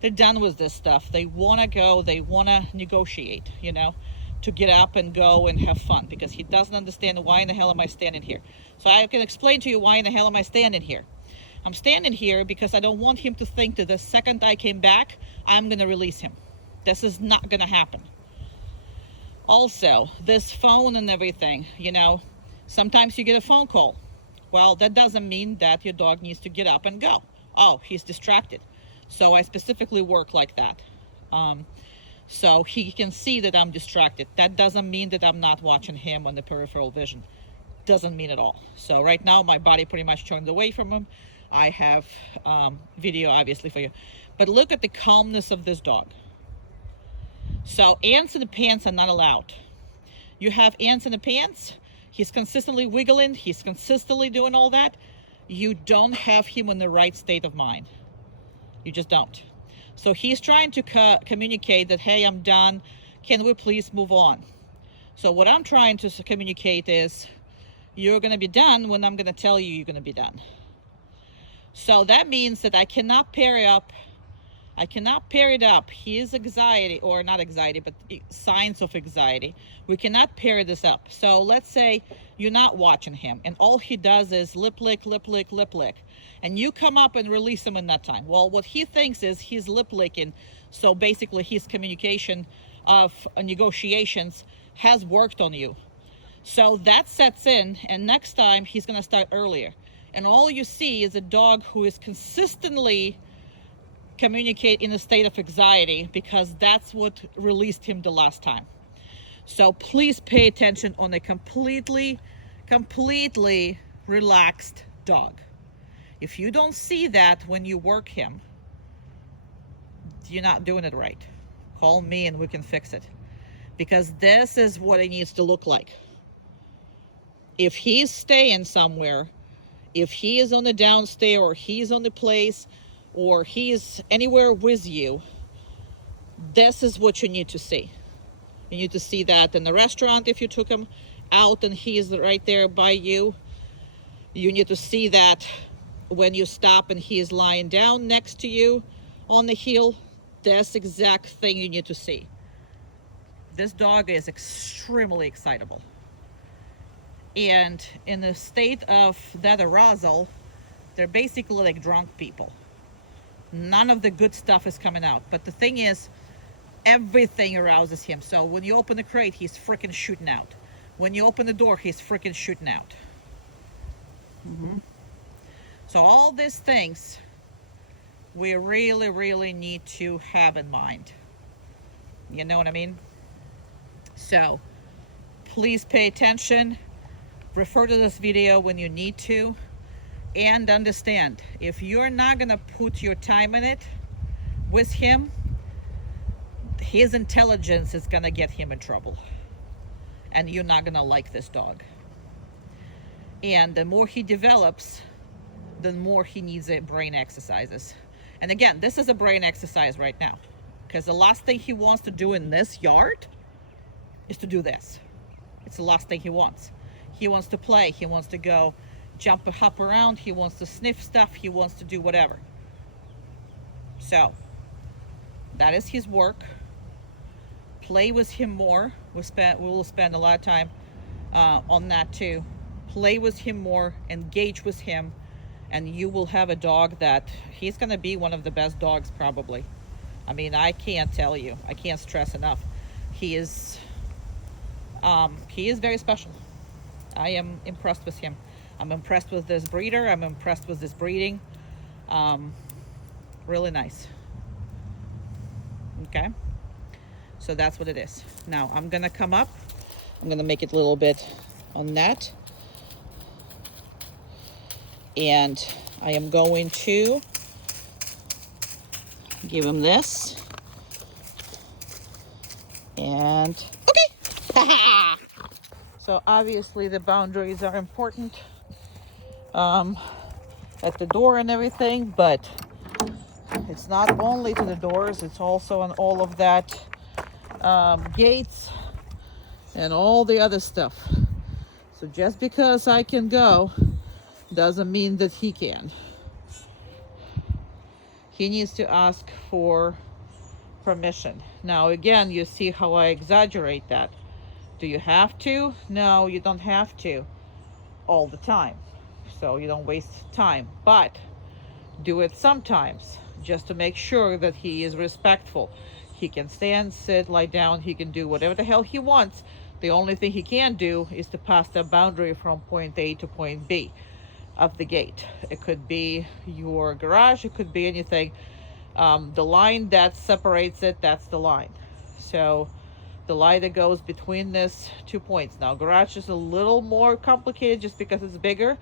they're done with this stuff. They want to go, they want to negotiate, you know, to get up and go and have fun, because he doesn't understand why in the hell am I standing here. So I can explain to you why in the hell am I standing here. I'm standing here because I don't want him to think that the second I came back, I'm going to release him. This is not going to happen. Also, this phone and everything, you know, sometimes you get a phone call. Well, that doesn't mean that your dog needs to get up and go. Oh, he's distracted. So I specifically work like that. So he can see that I'm distracted. That doesn't mean that I'm not watching him on the peripheral vision. Doesn't mean at all. So right now my body pretty much turned away from him. I have video obviously for you. But look at the calmness of this dog. So ants in the pants are not allowed. You have ants in the pants, he's consistently wiggling, he's consistently doing all that. You don't have him in the right state of mind. You just don't. So he's trying to communicate that, hey, I'm done. Can we please move on? So what I'm trying to communicate is, you're going to be done when I'm going to tell you you're going to be done. So that means that I cannot pair it up. His anxiety, or not anxiety, but signs of anxiety. We cannot pair this up. So let's say you're not watching him and all he does is lip lick, lip lick, lip lick. And you come up and release him in that time. Well, what he thinks is he's lip licking. So basically his communication of negotiations has worked on you. So that sets in, and next time he's going to start earlier. And all you see is a dog who is consistently communicate in a state of anxiety, because that's what released him the last time. So please pay attention on a completely relaxed dog. If you don't see that when you work him, you're not doing it right. Call me and we can fix it, because this is what it needs to look like. If he's staying somewhere, if he is on the downstay, or he's on the place, or he's anywhere with you, this is what you need to see. You need to see that in the restaurant if you took him out and he's right there by you. You need to see that when you stop and he is lying down next to you on the heel. This exact thing you need to see. This dog is extremely excitable. And in the state of that arousal, they're basically like drunk people. None of the good stuff is coming out. But the thing is, everything arouses him. So when you open the crate, he's freaking shooting out. When you open the door, he's freaking shooting out. So all these things we really need to have in mind. You know what I mean? So please pay attention. refer to this video when you need to, and understand, if you're not gonna put your time in it with him, his intelligence is gonna get him in trouble, and you're not gonna like this dog. And the more he develops, the more he needs brain exercises. And again, this is a brain exercise right now, because the last thing he wants to do in this yard is to do this. It's the last thing he wants. He wants to play. He wants to go jump and hop around. He wants to sniff stuff. He wants to do whatever. So that is his work. Play with him more. We will spend a lot of time on that too. Play with him more, engage with him, and you will have a dog that he's going to be one of the best dogs probably. I mean, I can't tell you. I can't stress enough. He is very special. I am impressed with him. I'm impressed with this breeder. I'm impressed with this breeding. Really nice. Okay. So that's what it is. Now I'm gonna come up. I'm gonna make it a little bit on that. And I am going to give him this. And okay. So obviously the boundaries are important at the door and everything, but it's not only to the doors, it's also on all of that gates and all the other stuff. So just because I can go doesn't mean that he can. He needs to ask for permission. Now again, you see how I exaggerate that. Do you have to? No, you don't have to all the time, so you don't waste time, but do it sometimes just to make sure that he is respectful. He can stand, sit, lie down, he can do whatever the hell he wants. The only thing he can do is to pass the boundary from point A to point B of the gate. It could be your garage, it could be anything. The line that separates it, that's the line. So the line that goes between these 2 points. Now garage is a little more complicated just because it's bigger,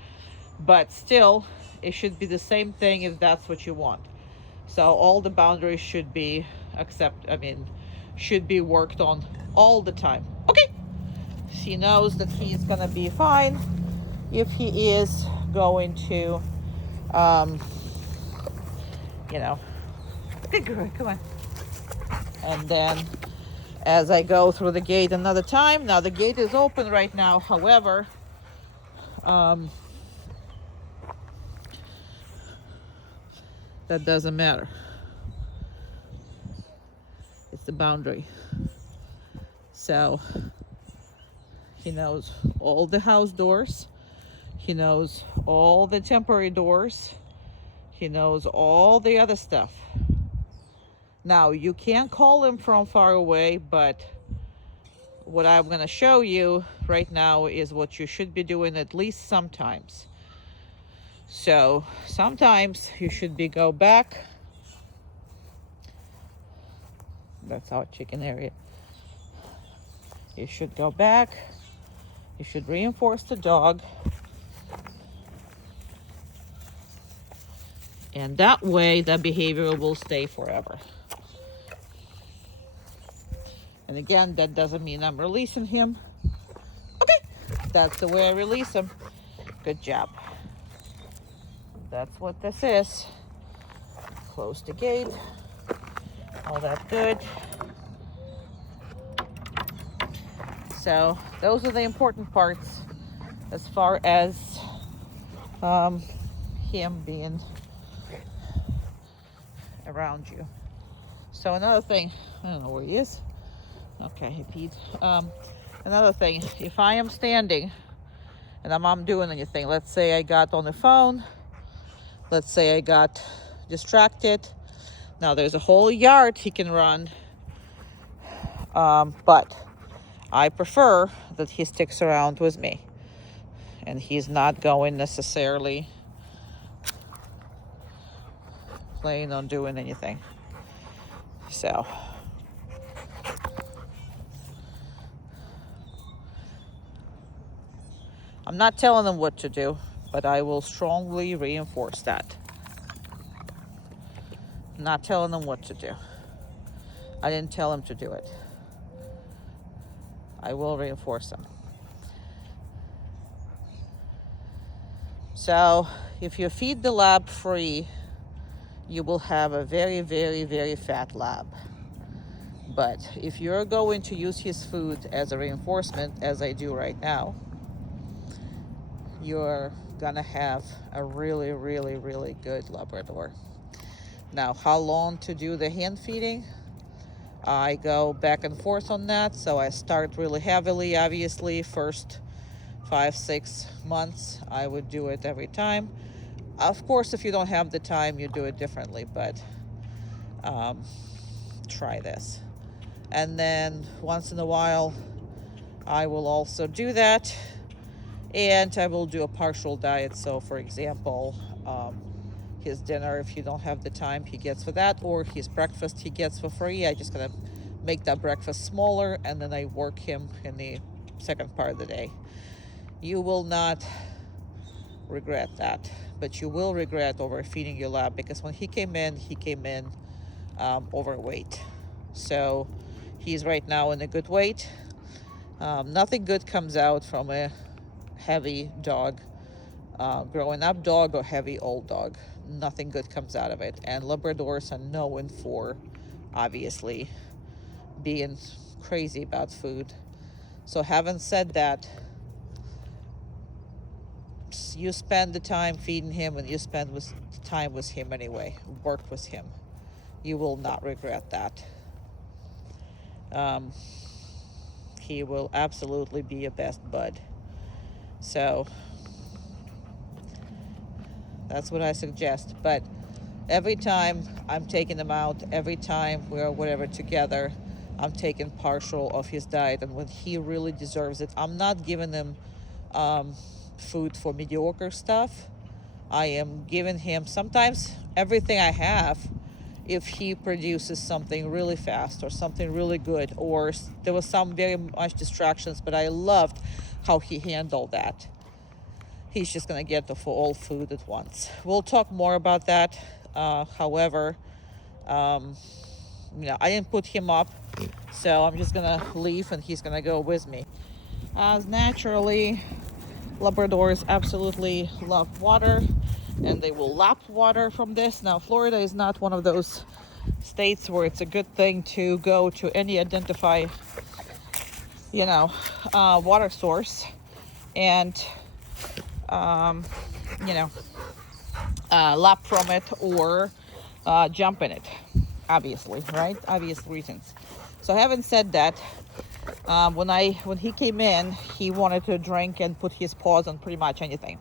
but still it should be the same thing if that's what you want. So all the boundaries should be should be worked on all the time. Okay, she knows that he's gonna be fine if he is going to good girl, come on. And then as I go through the gate another time, now the gate is open right now, however, that doesn't matter. It's the boundary. So he knows all the house doors. He knows all the temporary doors. He knows all the other stuff. Now, you can't call him from far away, but what I'm going to show you right now is what you should be doing at least sometimes. So sometimes you should go back. That's our chicken area. You should go back. You should reinforce the dog. And that way, that behavior will stay forever. And again, that doesn't mean I'm releasing him. Okay, that's the way I release him. Good job. That's what this is. Close the gate. All that good. So those are the important parts as far as him being around you. So another thing, I don't know where he is. Okay, he peed. Another thing, if I am standing and I'm not doing anything, let's say I got on the phone, let's say I got distracted. Now there's a whole yard he can run, but I prefer that he sticks around with me and he's not going necessarily playing on doing anything. So I'm I'm not telling them what to do, but I will strongly reinforce that. I'm not telling them what to do. I didn't tell them to do it. I will reinforce them. So if you feed the lab free, you will have a very, very, very fat lab. But if you're going to use his food as a reinforcement, as I do right now, you're gonna have a really, really, really good Labrador. Now, how long to do the hand feeding? I go back and forth on that. So I start really heavily, obviously, first 5-6 months. I would do it every time. Of course, if you don't have the time, you do it differently, but try this. And then once in a while, I will also do that. And I will do a partial diet. So for example, his dinner, if you don't have the time, he gets for that, or his breakfast he gets for free. I just gonna make that breakfast smaller, and then I work him in the second part of the day. You will not regret that, but you will regret overfeeding your lab, because when he came in overweight. So he's right now in a good weight. Nothing good comes out from a heavy dog, growing up dog or heavy old dog. Nothing good comes out of it. And Labradors are known for, obviously, being crazy about food. So having said that, you spend the time feeding him, and you spend time with him anyway. Work with him. You will not regret that. He will absolutely be your best bud. So that's what I suggest. But every time I'm taking him out, every time we're whatever together, I'm taking partial of his diet. And when he really deserves it, I'm not giving him food for mediocre stuff. I am giving him sometimes everything I have if he produces something really fast or something really good, or there was some very much distractions, but I loved how he handled that. He's just gonna get the full food at once. We'll talk more about that. However, I didn't put him up, so I'm just gonna leave and he's gonna go with me. As naturally, Labradors absolutely love water, and they will lap water from this. Now, Florida is not one of those states where it's a good thing to go to any identify, water source and, lap from it or jump in it, obviously, right? Obvious reasons. So having said that, when he came in, he wanted to drink and put his paws on pretty much anything.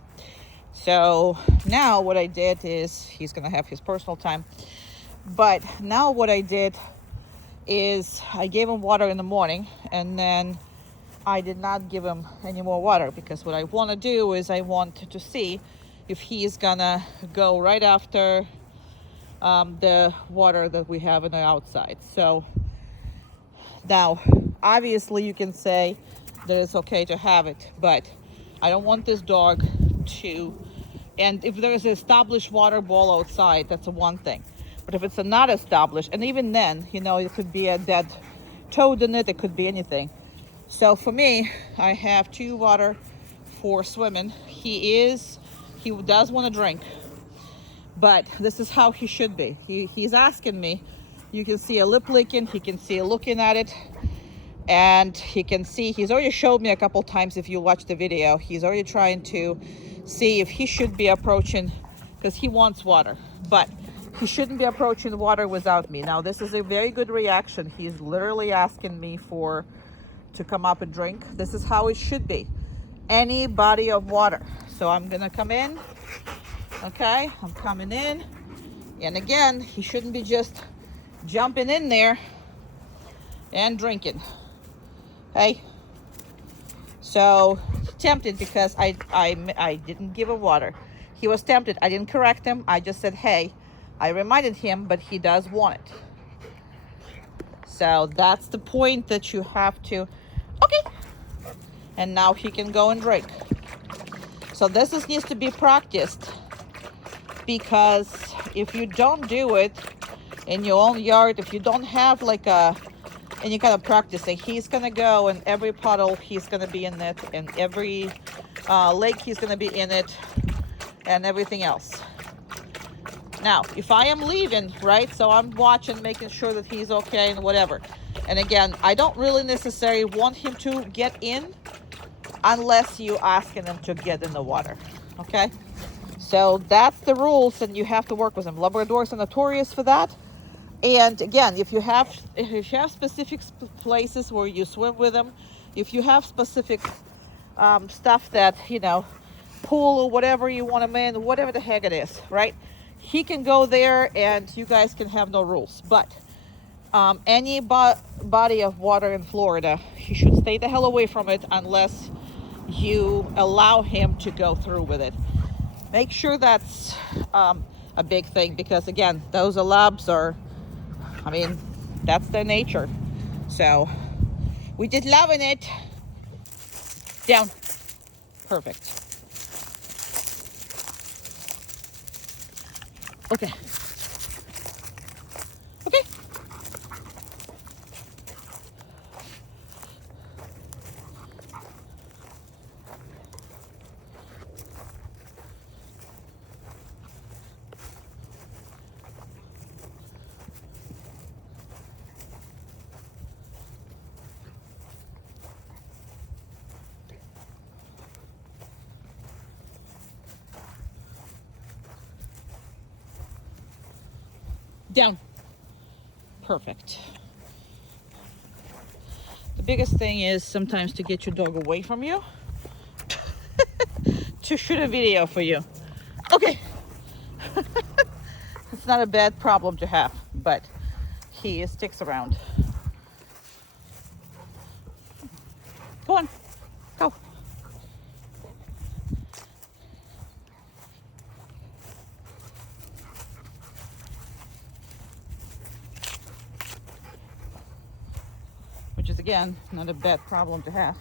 So now what I did is, he's gonna have his personal time, but now what I did is I gave him water in the morning, and then I did not give him any more water, because what I want to do is I want to see if he is gonna go right after the water that we have on the outside. So now, obviously, you can say that it's okay to have it, but I don't want this dog to, and if there's an established water bowl outside, that's a one thing. But if it's not established, and even then, it could be a dead toad in it, it could be anything. So for me, I have 2 water for swimming. He does want to drink, but this is how he should be. He's asking me. You can see a lip licking, he can see looking at it, and he can see, he's already showed me a couple times, if you watch the video, he's already trying to see if he should be approaching, because he wants water, but he shouldn't be approaching water without me. Now, this is a very good reaction. He's literally asking me to come up and drink. This is how it should be. Any body of water. So I'm gonna come in. Okay, I'm coming in. And again, he shouldn't be just jumping in there and drinking. Okay. So tempted, because I didn't give him water. He was tempted. I didn't correct him. I just said, hey. I reminded him, but he does want it. So that's the point that you have to, okay. And now he can go and drink. So needs to be practiced, because if you don't do it in your own yard, if you don't have like any kind of practicing, he's gonna go in every puddle, he's gonna be in it, and every lake he's gonna be in it, and everything else. Now, if I am leaving, right, so I'm watching, making sure that he's okay and whatever. And again, I don't really necessarily want him to get in unless you asking him to get in the water, okay? So that's the rules, and you have to work with them. Labradors are notorious for that. And again, if you have specific places where you swim with them, if you have specific stuff that, you know, pool or whatever you want them in, whatever the heck it is, right? He can go there and you guys can have no rules. But any body of water in Florida, he should stay the hell away from it unless you allow him to go through with it. Make sure that's a big thing, because again, those labs are, I mean, that's their nature. So we just loving it. Down. Perfect. Okay. Okay. Down. Perfect. The biggest thing is sometimes to get your dog away from you to shoot a video for you. Okay. It's not a bad problem to have, but he sticks around. Go on. Go. Which is, again, not a bad problem to have.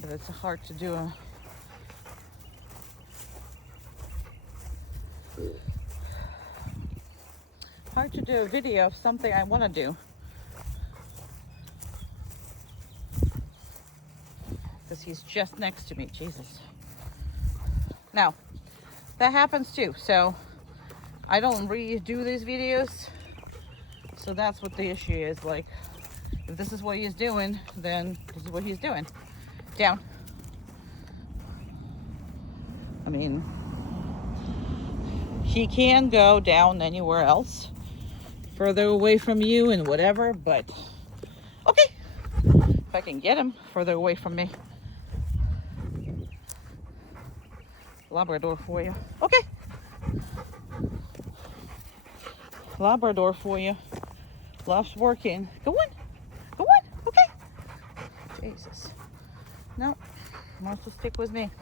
But it's hard to do a video of something I want to do. Because he's just next to me. Jesus. Now, that happens too. So I don't redo these videos. So that's what the issue is. Like, if this is what he's doing, then this is what he's doing. Down. I mean, he can go down anywhere else, further away from you and whatever, but okay. If I can get him further away from me. Labrador for you. Okay. Labrador for you. Loves working. Go on. Go on. Okay. Jesus. No. Wants to stick with me.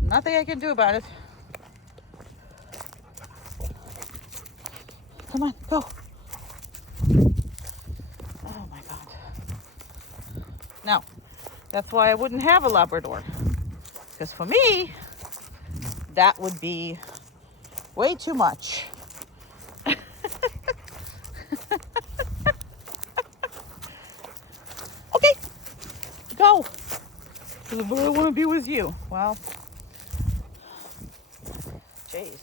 Nothing I can do about it. Come on. Go. Oh my God. Now, that's why I wouldn't have a Labrador. Because for me, that would be way too much. Okay, go. Because I really want to be with you. Well, jeez.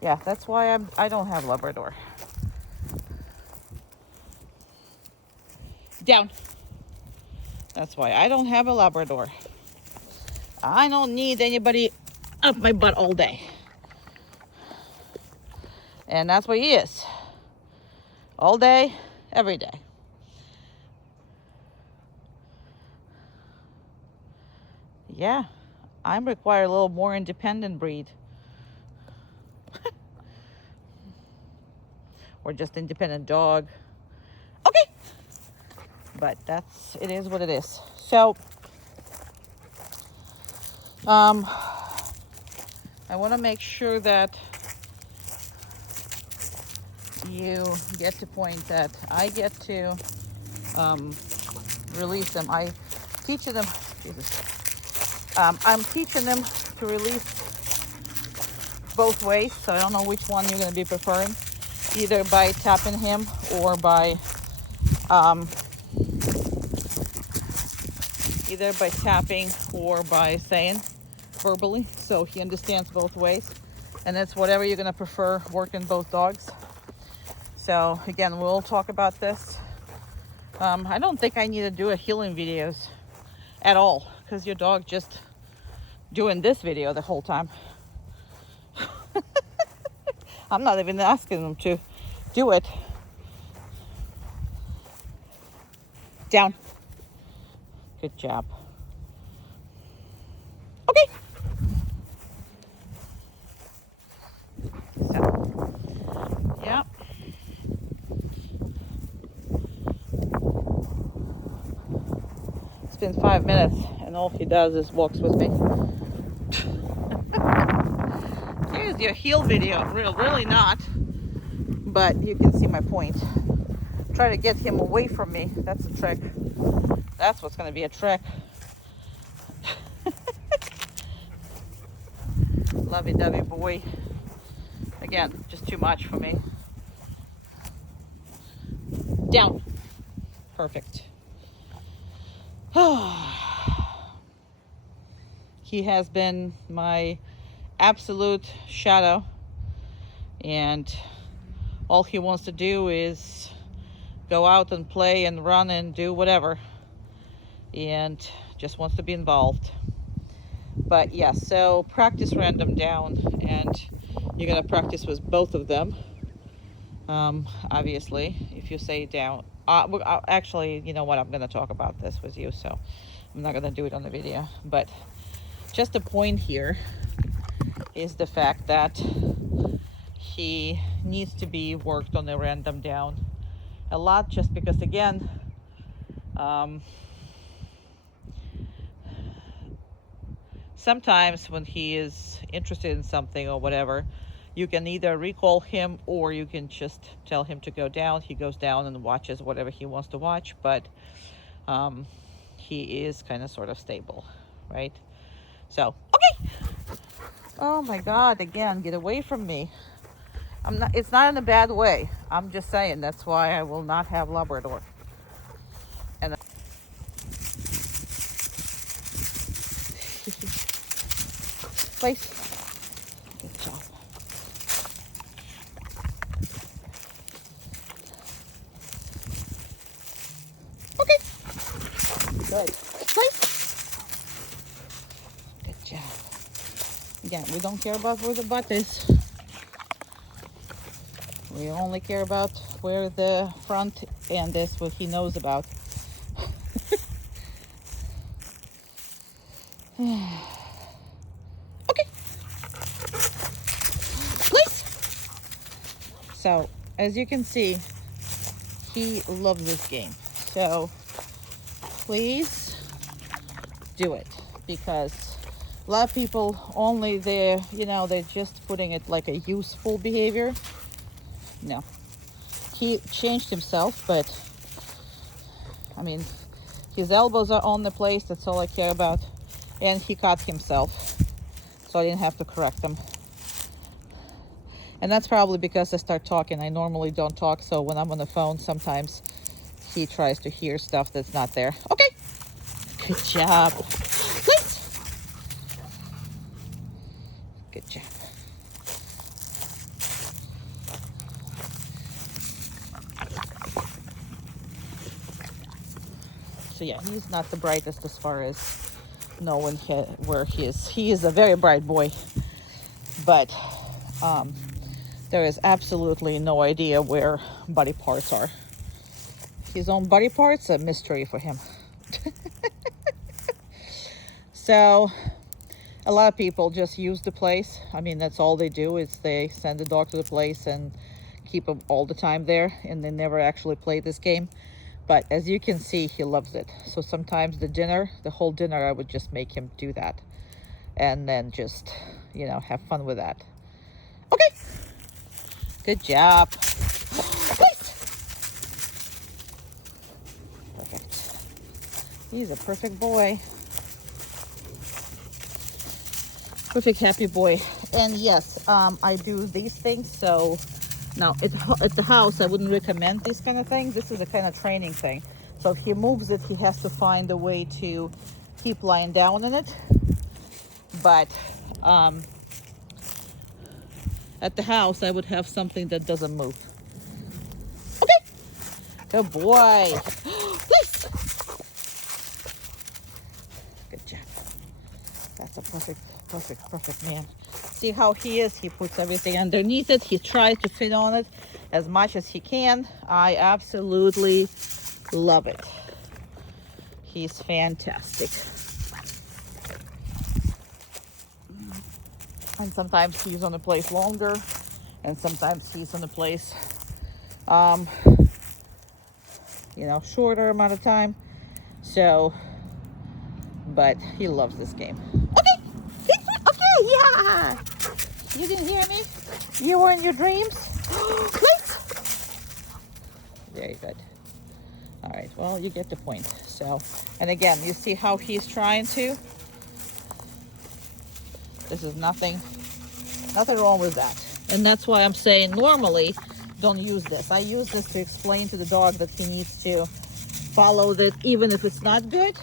Yeah, that's why I don't have Labrador. Down. That's why I don't have a Labrador. I don't need anybody up my butt all day. And that's what he is. All day, every day. Yeah, I require a little more independent breed. Or just independent dog. Okay. But it is what it is. So, I want to make sure that you get to point that I get to release them. I teaching them, Jesus. I'm teaching them to release both ways, so I don't know which one you're going to be preferring, either by tapping him or by saying verbally, so he understands both ways, and it's whatever you're going to prefer working both dogs. So again, we'll talk about this. I don't think I need to do a healing videos at all, because your dog just doing this video the whole time. I'm not even asking them to do it. Down. Good job. Okay. So, yeah. It's been 5 minutes and all he does is walks with me. Here's your heel video. Really not, but you can see my point. Try to get him away from me. That's a trick. That's what's going to be a trick. Lovey-dovey boy. Again, just too much for me. Down. Perfect. He has been my absolute shadow, and all he wants to do is go out and play and run and do whatever, and just wants to be involved. But yeah, so practice random down, and you're gonna practice with both of them. Obviously, if you say down, actually, you know what, I'm gonna talk about this with you, so I'm not gonna do it on the video. But just the point here is the fact that he needs to be worked on the random down a lot, just because, again, sometimes when he is interested in something or whatever, you can either recall him or you can just tell him to go down. He goes down and watches whatever he wants to watch, but he is kind of sort of stable, right? So, okay. Oh my God, again, get away from me. It's not in a bad way. I'm just saying that's why I will not have Labrador. And place. Good job. Okay. Good. Place. Good job. Again, we don't care about where the butt is. We only care about where the front end is, what he knows about. Okay. Please. So, as you can see, he loves this game. So, please do it, because a lot of people only they're just putting it like a useful behavior. No, he changed himself, but I mean, his elbows are on the place. That's all I care about. And he cut himself, so I didn't have to correct him. And that's probably because I start talking. I normally don't talk, so when I'm on the phone, sometimes he tries to hear stuff that's not there. Okay, good job. Please. Good job. So yeah, he's not the brightest as far as knowing where he is. He is a very bright boy, but there is absolutely no idea where body parts are. His own body parts, a mystery for him. So a lot of people just use the place. I mean, that's all they do, is they send the dog to the place and keep him all the time there, and they never actually play this game. But as you can see, he loves it. So sometimes the whole dinner, I would just make him do that. And then just, have fun with that. Okay. Good job. He's a perfect boy. Perfect happy boy. And yes, I do these things. So now at the house, I wouldn't recommend these kind of things. This is a kind of training thing. So if he moves it, he has to find a way to keep lying down in it. But at the house, I would have something that doesn't move. Okay, good boy. Please. Good job. That's a perfect man. See how he is? He puts everything underneath it. He tries to fit on it as much as he can. I absolutely love it. He's fantastic. And sometimes he's on the place longer, and sometimes he's on the place, shorter amount of time. So, but he loves this game. Okay, okay, yeah. You didn't hear me? You were in your dreams? Please. Very good. All right, well, you get the point. So, and again, you see how he's trying to? This is nothing wrong with that. And that's why I'm saying normally don't use this. I use this to explain to the dog that he needs to follow that even if it's not good.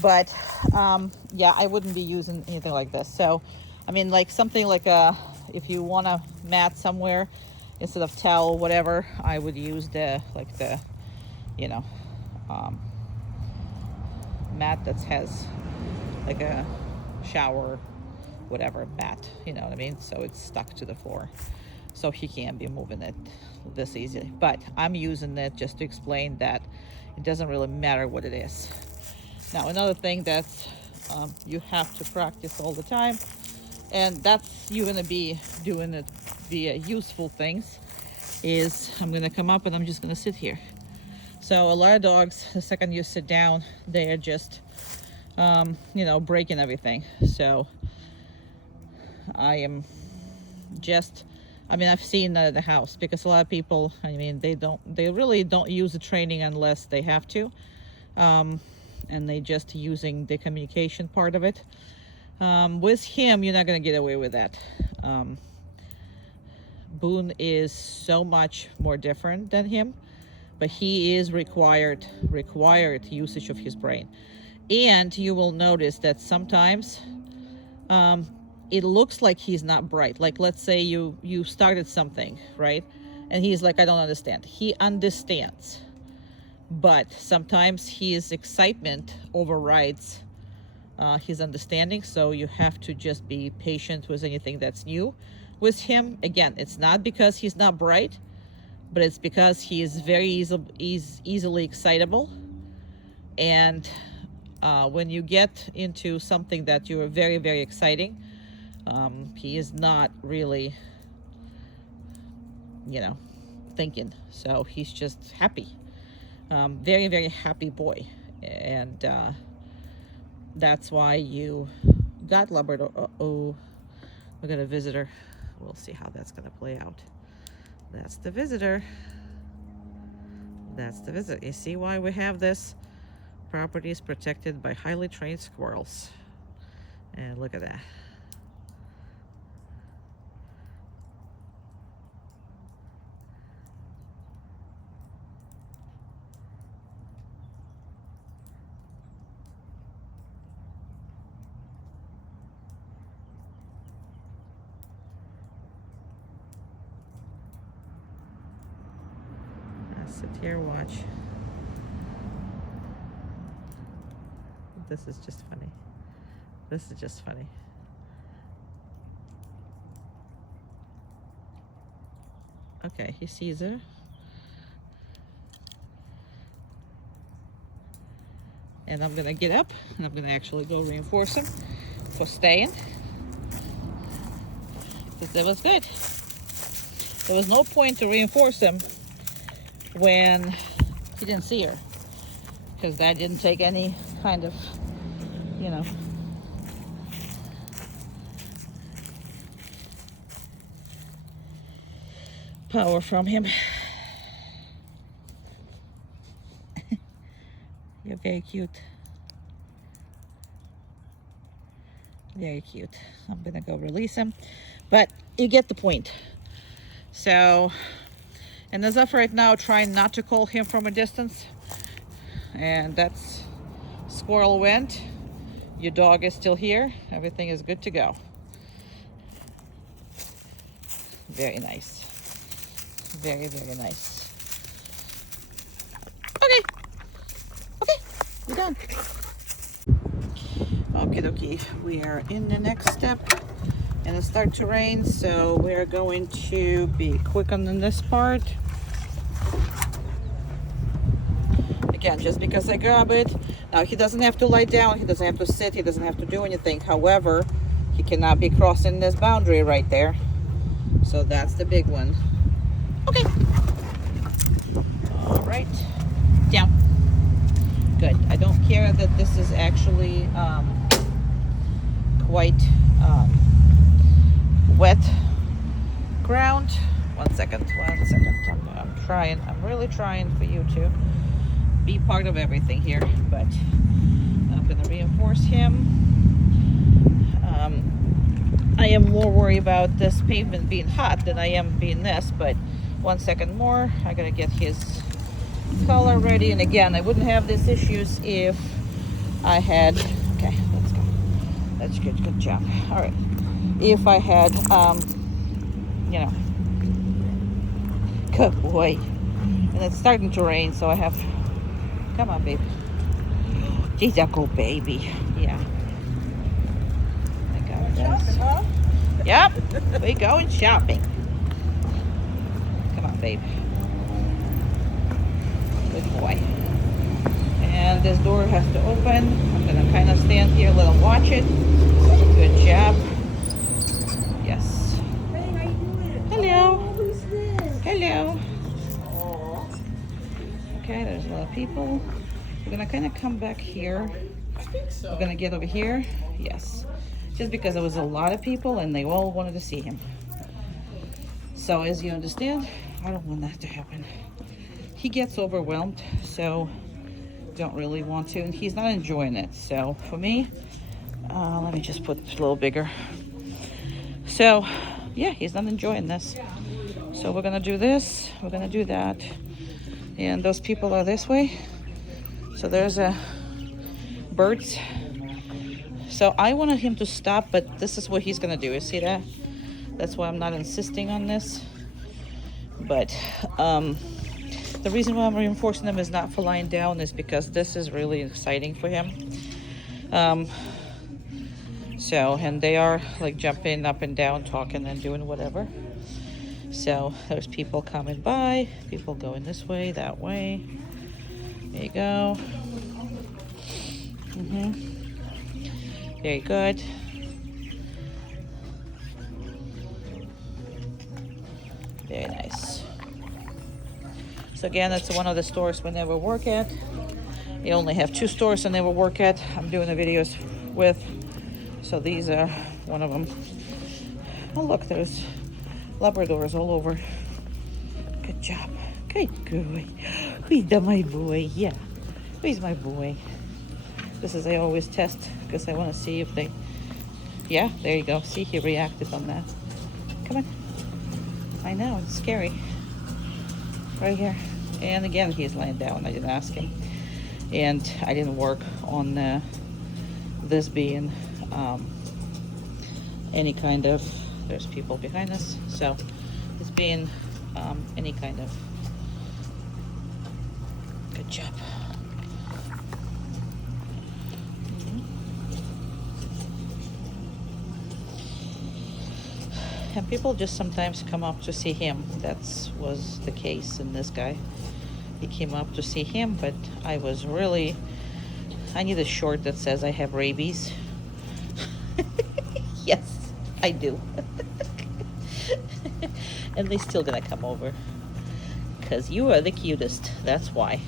But yeah, I wouldn't be using anything like this. So, I mean, like something like if you want to mat somewhere instead of towel, whatever, I would use the mat that has like a shower, whatever mat, you know what I mean? So it's stuck to the floor. So he can't be moving it this easily. But I'm using it just to explain that it doesn't really matter what it is. Now, another thing that you have to practice all the time, and that's you're gonna be doing it via useful things, is I'm gonna come up and I'm just gonna sit here. So a lot of dogs, the second you sit down, they are just, breaking everything. So I've seen that at the house, because a lot of people, they really don't use the training unless they have to. And they just using the communication part of it. With him, you're not going to get away with that. Boone is so much more different than him, but he is required usage of his brain. And you will notice that sometimes it looks like he's not bright. Like, let's say you started something, right? And he's like, I don't understand. He understands. But sometimes his excitement overrides his understanding. So you have to just be patient with anything that's new with him. Again, it's not because he's not bright, but it's because he is very easily excitable. And when you get into something that you are very, very exciting, he is not really, thinking. So he's just happy. Very, very happy boy. And that's why you got Labrador. Uh-oh, we got a visitor. We'll see how that's going to play out. That's the visitor. That's the visitor. You see why we have this? Property is protected by highly trained squirrels. And look at that. Sit here, watch. This is just funny. This is just funny. Okay, he sees her. And I'm gonna get up and I'm gonna actually go reinforce him for staying. Because that was good. There was no point to reinforce him when he didn't see her, because that didn't take any kind of, power from him. You okay? Very cute. Very cute. I'm gonna go release him, but you get the point. So, and as of right now, trying not to call him from a distance. And that's squirrel went. Your dog is still here. Everything is good to go. Very nice. Very, very nice. Okay. Okay, we're done. Okay, dokie. We are in the next step. And it starts to rain, so we're going to be quick on this part. Again, just because I grab it. Now, he doesn't have to lie down. He doesn't have to sit. He doesn't have to do anything. However, he cannot be crossing this boundary right there. So that's the big one. Okay. All right. Down. Good. I don't care that this is actually quite wet ground. One second. I'm trying. I'm really trying for you to be part of everything here, but I'm going to reinforce him. I am more worried about this pavement being hot than I am being this, but 1 second more. I got to get his color ready. And again, I wouldn't have these issues if I had, okay, let's go. That's good. Good job. All right. If I had, you know, good boy. And it's starting to rain, so I have, come on, baby. She's a good baby. Yeah. I got this. Huh? Yep. We going shopping. Come on, baby. Good boy. And this door has to open. I'm gonna kind of stand here, let him watch it. Good job. Yes. Hey, how you doing? Hello. Oh, who's this? Hello. Aw. Okay, there's a lot of people. We're gonna kind of come back here. I think so. We're gonna get over here. Yes. Just because there was a lot of people and they all wanted to see him. So as you understand, I don't want that to happen. He gets overwhelmed, so don't really want to, and he's not enjoying it. So for me, let me just put it a little bigger. So yeah, he's not enjoying this. So we're gonna do this, we're gonna do that. And those people are this way. So there's a birds. So I wanted him to stop, but this is what he's gonna do. You see that? That's why I'm not insisting on this. But the reason why I'm reinforcing them is not for lying down, is because this is really exciting for him. So, and they are like jumping up and down, talking and doing whatever. So there's people coming by, people going this way, that way. There you go. Very good. Very nice. So again, that's one of the stores we never work at. We only have 2 stores I never work at. I'm doing the videos with. So these are one of them. Oh look, there's Labradors all over. Good job. Good boy. Who's my boy? Yeah. Who's my boy? This is, I always test because I want to see if they, yeah, there you go. See, he reacted on that. Come on. I know, it's scary. Right here. And again, he's laying down. I didn't ask him. And I didn't work on this being any kind of, there's people behind us. So it's being any kind of, good job. And people just sometimes come up to see him. That was the case in this guy. He came up to see him, but I was really, I need a short that says I have rabies. Yes, I do. And they still gonna come over. Because you are the cutest, that's why.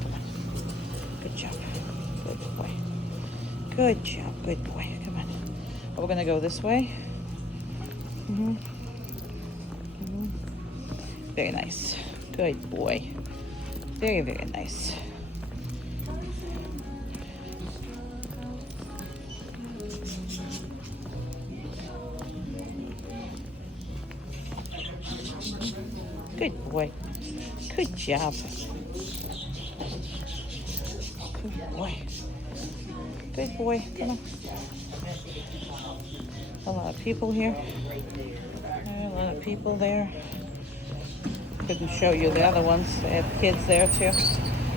Come on. Good job. Good boy. Good job, good boy. Come on. We're gonna go this way. Very nice. Good boy. Very, very nice. Good boy. Good job. Good boy. Good boy. Come on. A lot of people here. A lot of people there. Couldn't show you the other ones. They have kids there too.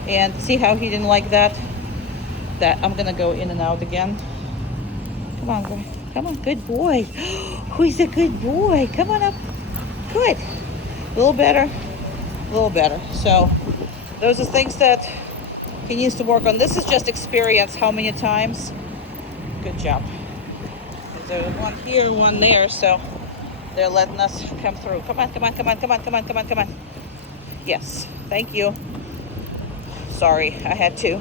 And see how he didn't like that? I'm gonna go in and out again. Come on, boy. Come on, good boy. Who's a good boy? Come on up. Good. A little better. A little better. So those are things that he needs to work on. This is just experience. How many times? Good job. There's one here, one there, so they're letting us come through. Come on, come on, come on, come on, come on, come on, come on. Yes, thank you. Sorry, I had to.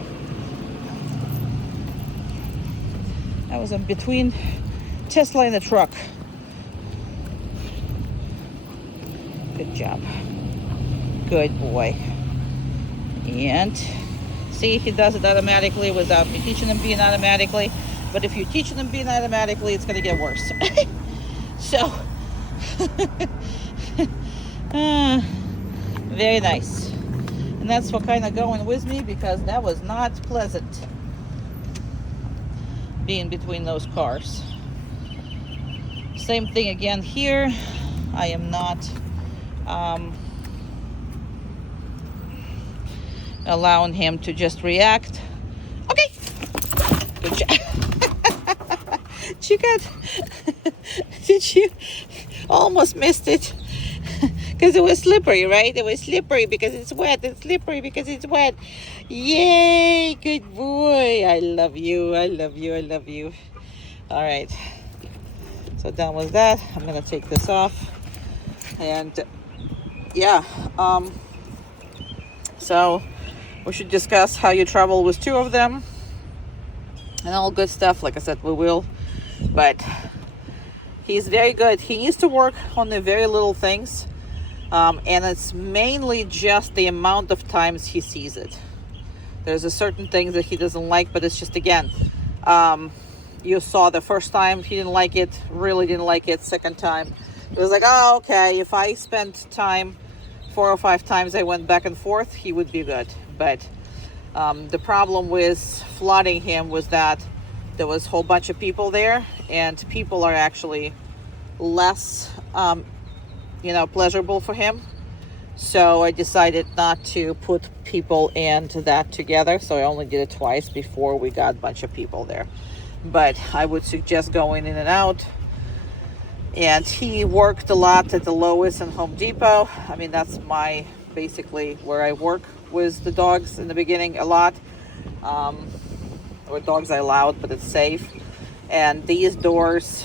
I was in between Tesla and the truck. Good job. Good boy. And see, he does it automatically without me teaching him being automatically. But if you're teaching them being automatically, it's going to get worse. So, very nice. And that's what kind of going with me, because that was not pleasant being between those cars. Same thing again here. I am not allowing him to just react. Okay. Good job. You got, did you almost missed it? Because it was slippery, right? It was slippery because it's wet. It's slippery because it's wet. Yay, good boy. I love you. I love you. I love you. All right. So done with that. I'm going to take this off. And yeah. So we should discuss how you travel with two of them. And all good stuff. Like I said, we will. But he's very good. He needs to work on the very little things. And it's mainly just the amount of times he sees it. There's a certain things that he doesn't like, but it's just, again, you saw the first time he didn't like it, really didn't like it. Second time, it was like, oh, okay, if I spent time 4 or 5 times, I went back and forth, he would be good. But the problem with flooding him was that there was a whole bunch of people there, and people are actually less pleasurable for him. So I decided not to put people and that together. So I only did it twice before we got a bunch of people there. But I would suggest going in and out. And he worked a lot at the Lowe's and Home Depot. I mean, that's basically where I work with the dogs in the beginning a lot. Or dogs I allowed, but it's safe. And these doors,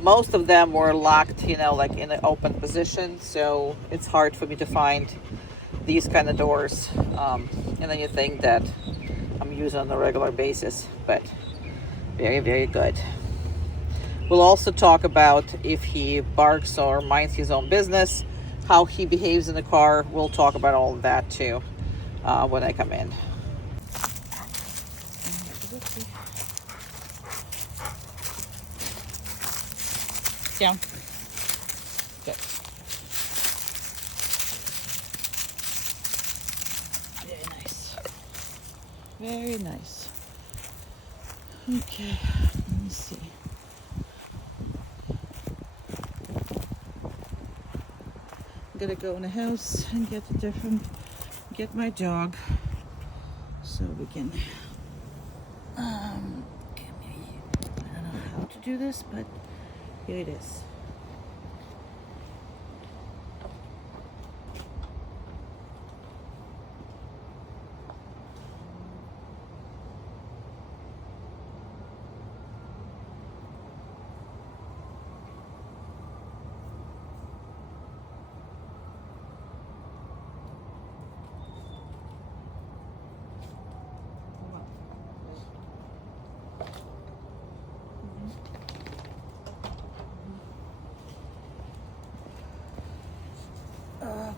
most of them were locked, like in an open position. So it's hard for me to find these kind of doors in anything that I'm using on a regular basis. But very, very good. We'll also talk about if he barks or minds his own business, how he behaves in the car. We'll talk about all of that too when I come in. Down. Good. Very nice. Very nice. Okay, let me see. I'm gonna go in the house and get my dog so we can I don't know how to do this, but here it is.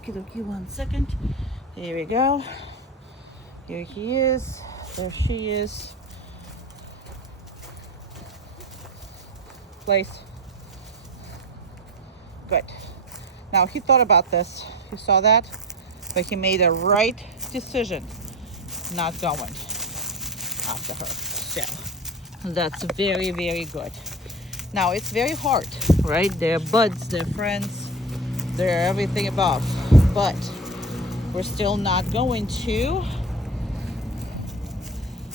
Okie dokie, 1 second. Here we go. Here he is. There she is. Place. Good. Now he thought about this. You saw that? But he made a right decision not going after her. So that's very, very good. Now it's very hard, right? They're buds, they're friends, they're everything above. But we're still not going to.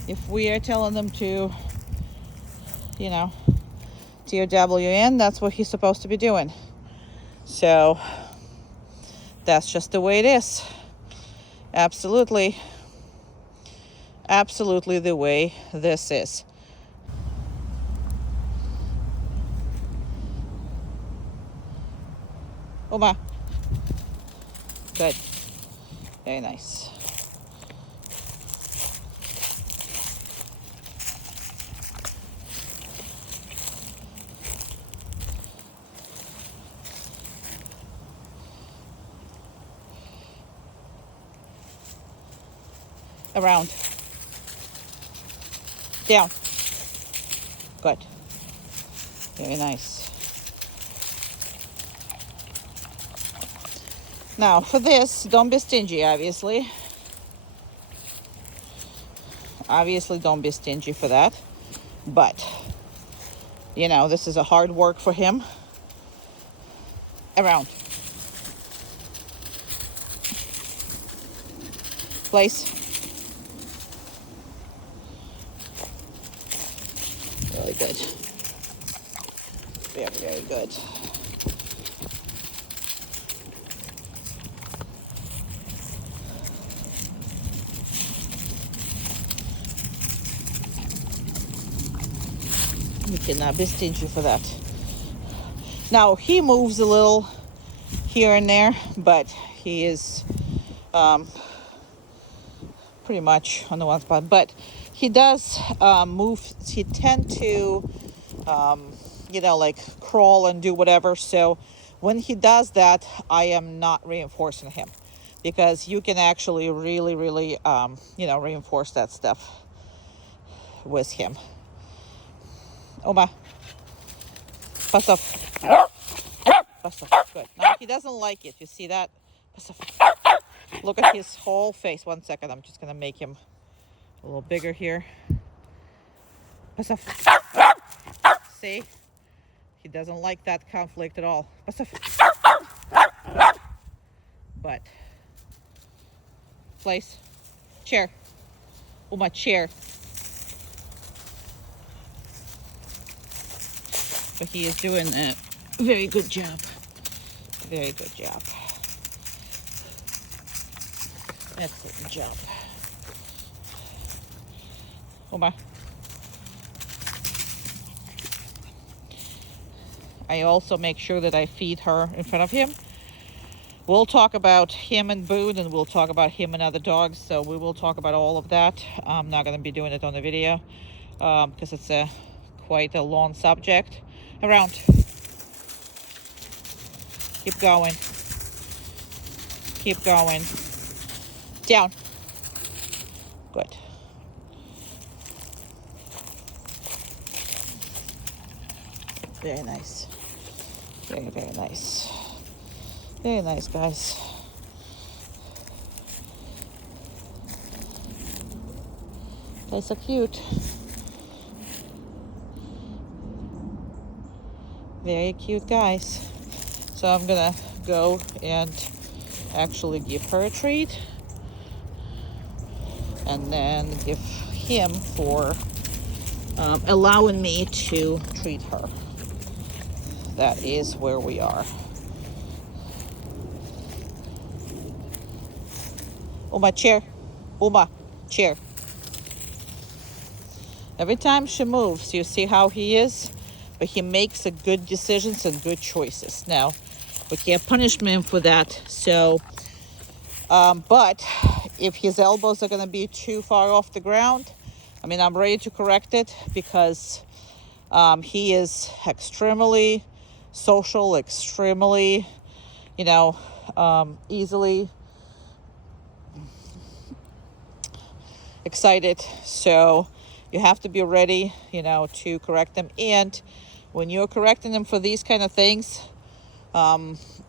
If we are telling them to, you know, TOWN, that's what he's supposed to be doing. So that's just the way it is. Absolutely. Absolutely the way this is. Oma. Good. Very nice. Around. Down. Good. Very nice. Now for this, don't be stingy, obviously. Obviously don't be stingy for that. But, you know, this is a hard work for him. Around. Place. Really good. Very, very good. You cannot be stingy for that. Now he moves a little here and there, but he is pretty much on the one spot. But he does move. He tend to, you know, like crawl and do whatever. So when he does that, I am not reinforcing him, because you can actually really, really, you know, reinforce that stuff with him. Oma. Pass off. Pass off. Good. Now he doesn't like it. You see that? Pass off. Look at his whole face. 1 second. I'm just going to make him a little bigger here. Pass off. See? He doesn't like that conflict at all. Pass off. But. Place. Chair. Uma, chair. But he is doing a very good job. Very good job. Excellent job. Oma. I also make sure that I feed her in front of him. We'll talk about him and Boone, and we'll talk about him and other dogs. So we will talk about all of that. I'm not going to be doing it on the video because it's quite a long subject. Around. Keep going. Keep going. Down. Good. Very nice. Very, very nice. Very nice, guys. They're so cute. Very cute guys. So I'm gonna go and actually give her a treat, and then give him for allowing me to treat her. That is where we are. Uma, chair. Uma, chair. Every time she moves, you see how he is? But he makes a good decisions and good choices. Now, we can't punish him for that. So, but if his elbows are going to be too far off the ground, I mean, I'm ready to correct it, because he is extremely social, extremely, you know, easily excited. So you have to be ready, you know, to correct them. And when you're correcting them for these kind of things,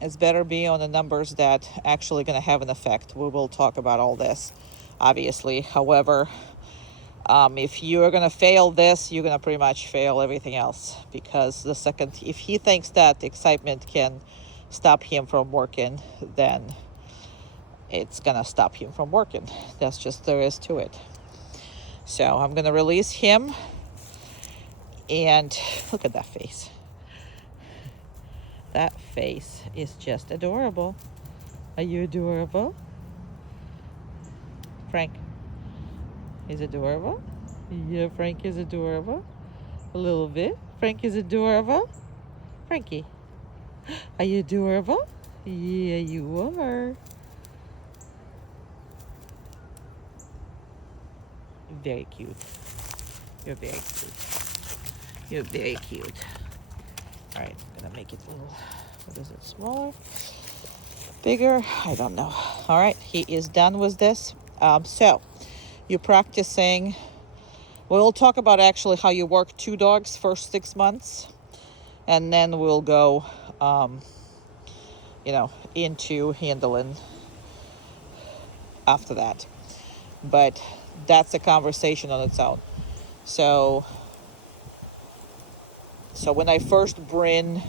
it's better be on the numbers that actually going to have an effect. We will talk about all this, obviously. However, if you're going to fail this, you're going to pretty much fail everything else, because the second, if he thinks that excitement can stop him from working, then it's going to stop him from working. That's just there is to it. So I'm going to release him. And look at that face. That face is just adorable. Are you adorable? Frank is adorable. Yeah, Frank is adorable. A little bit. Frank is adorable. Frankie, are you adorable? Yeah, you are. Very cute. You're very cute. You're very cute. All right, I'm gonna make it a little, what is it, smaller? Bigger? I don't know. All right, he is done with this. So you're practicing. We'll talk about actually how you work 2 dogs first 6 months, and then we'll go, you know, into handling after that. But that's a conversation on its own. So when I first bring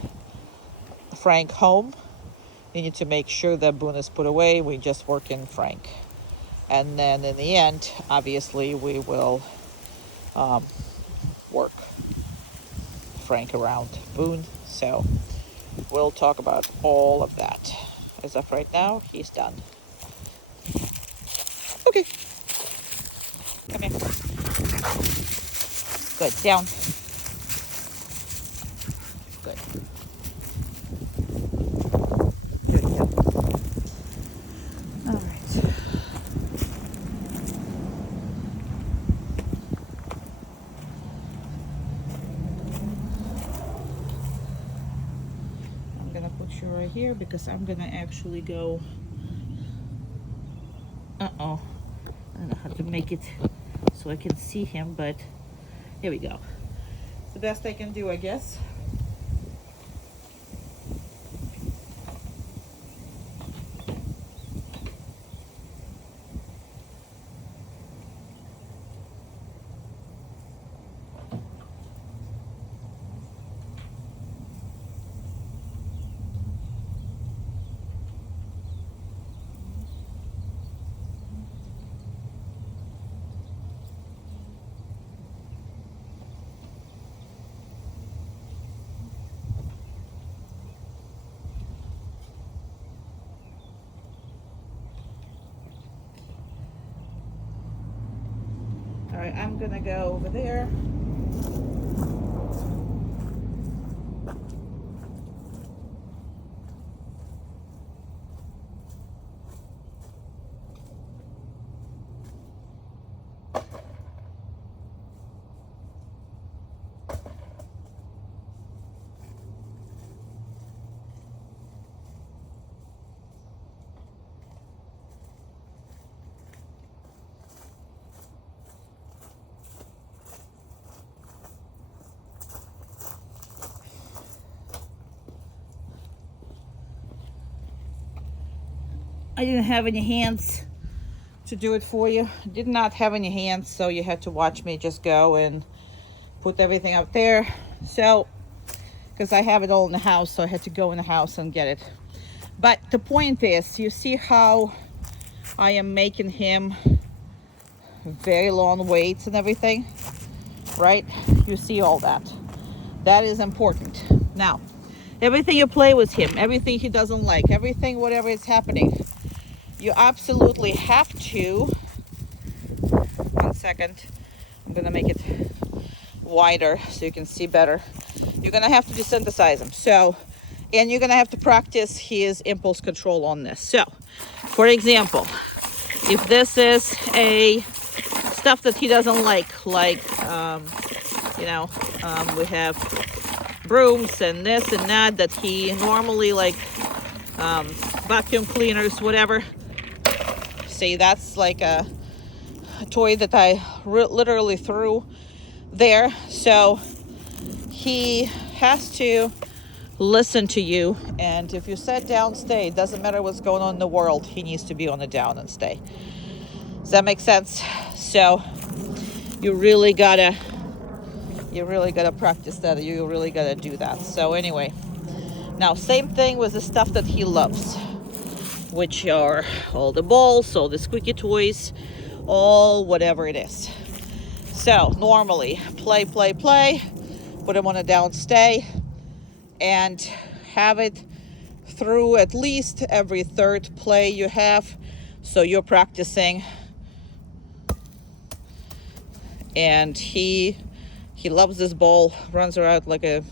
Frank home, you need to make sure that Boone is put away. We just work in Frank. And then in the end, obviously, we will work Frank around Boone. So we'll talk about all of that. As of right now, he's done. Okay. Come here. Good. Down. Good. Good. Yeah. All right. I'm gonna put you right here because I'm gonna actually go. Uh-oh. I don't know how to make it so I can see him, but here we go. It's the best I can do, I guess. All right, I'm gonna go over there. I didn't have any hands to do it for you. Did not have any hands, so you had to watch me just go and put everything up there. So, because I have it all in the house, so I had to go in the house and get it. But the point is, you see how I am making him very long waits and everything, right? You see all that. That is important. Now, everything you play with him, everything he doesn't like, everything, whatever is happening, you absolutely have to, 1 second, I'm gonna make it wider so you can see better. You're gonna have to desensitize him. So, and you're gonna have to practice his impulse control on this. So, for example, if this is a stuff that he doesn't like, you know, we have brooms and this and that he normally like, vacuum cleaners, whatever. See, that's like a toy that I literally threw there. So he has to listen to you, and if you said down, stay. It doesn't matter what's going on in the world, he needs to be on the down and stay. Does that make sense? So you really gotta practice that. You really gotta do that. So anyway, now same thing with the stuff that he loves, which are all the balls, all the squeaky toys, all whatever it is. So normally play, put him on a down, stay, and have it through at least every third play you have. So you're practicing, and he loves this ball, runs around like a,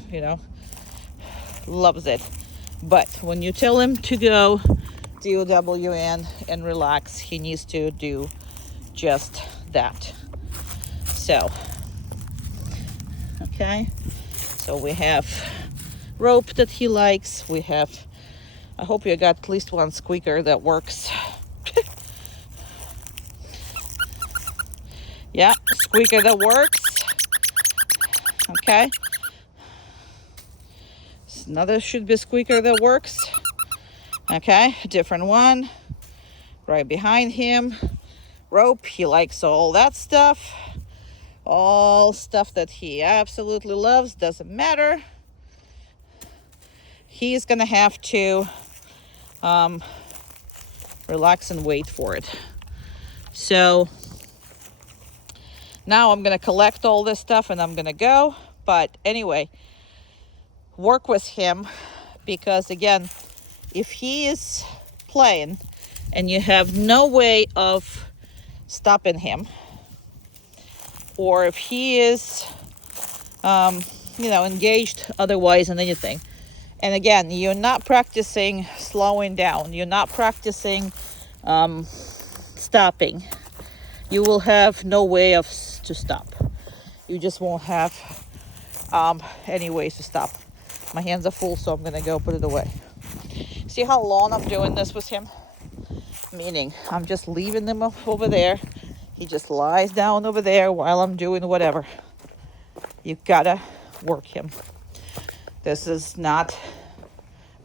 loves it. But when you tell him to go DOWN and relax, he needs to do just that. So, okay, so we have rope that he likes. We have, I hope you got at least one squeaker that works. Yeah, squeaker that works. Okay. Another should be squeaker that works. Okay, different one. Right behind him. Rope, he likes all that stuff. All stuff that he absolutely loves, doesn't matter. He's gonna have to relax and wait for it. So now I'm gonna collect all this stuff and I'm gonna go. But anyway, work with him, because again, if he is playing and you have no way of stopping him, or if he is engaged otherwise in anything, and again, you're not practicing slowing down, you're not practicing stopping, you will have no way to stop. You just won't have any ways to stop. My hands are full, so I'm gonna go put it away. See how long I'm doing this with him? Meaning I'm just leaving him over there. He just lies down over there while I'm doing whatever. You gotta work him. This is not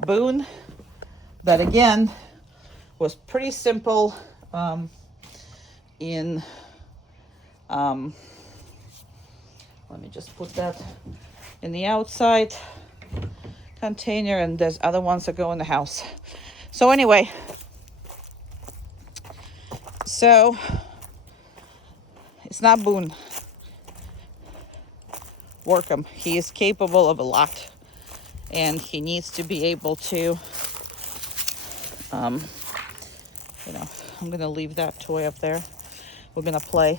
Boone, but again, was pretty simple let me just put that in the outside container, and there's other ones that go in the house. So anyway, so it's not Boone. Work him. He is capable of a lot, and he needs to be able to I'm gonna leave that toy up there. We're gonna play.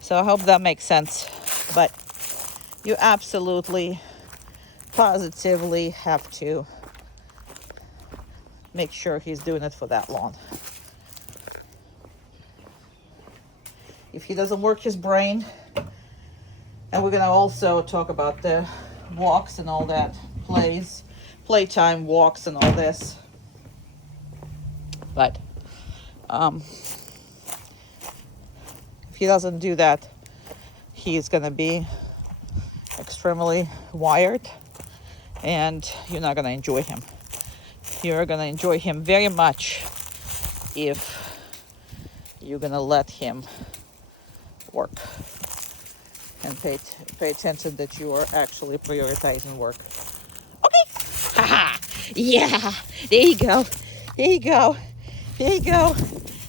So I hope that makes sense. But you absolutely, positively have to make sure he's doing it for that long. If he doesn't work his brain, and we're gonna also talk about the walks and all that, playtime walks and all this. But if he doesn't do that, he's gonna be extremely wired, and you're not gonna enjoy him. You're gonna enjoy him very much if you're gonna let him work and pay attention that you are actually prioritizing work. Okay. Haha. Yeah. There you go. There you go. There you go.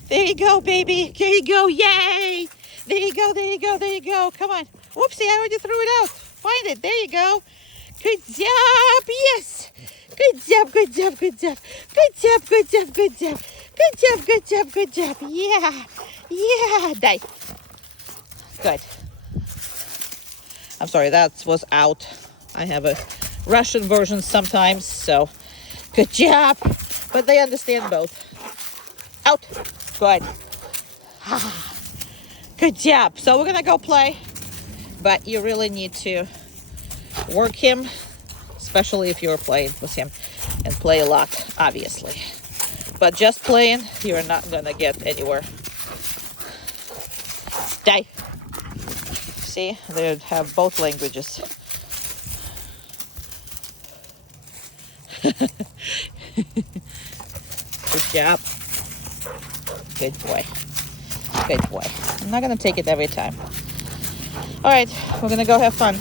There you go, baby. There you go. Yay. There you go. There you go. There you go. Come on. Whoopsie, I already threw it out. Find it. There you go. Good job. Yes. Good job. Good job. Good job. Good job. Good job. Good job. Good job. Good job. Good job. Yeah. Yeah. Die. Good. I'm sorry, that was out. I have a Russian version sometimes, so good job. But they understand both. Out. Good. Good job. So we're gonna go play, but you really need to work him, especially if you're playing with him, and play a lot, obviously. But just playing, you're not gonna get anywhere. Die. See, they have both languages. Good job. Good boy. Good boy. I'm not gonna take it every time. All right, we're gonna go have fun.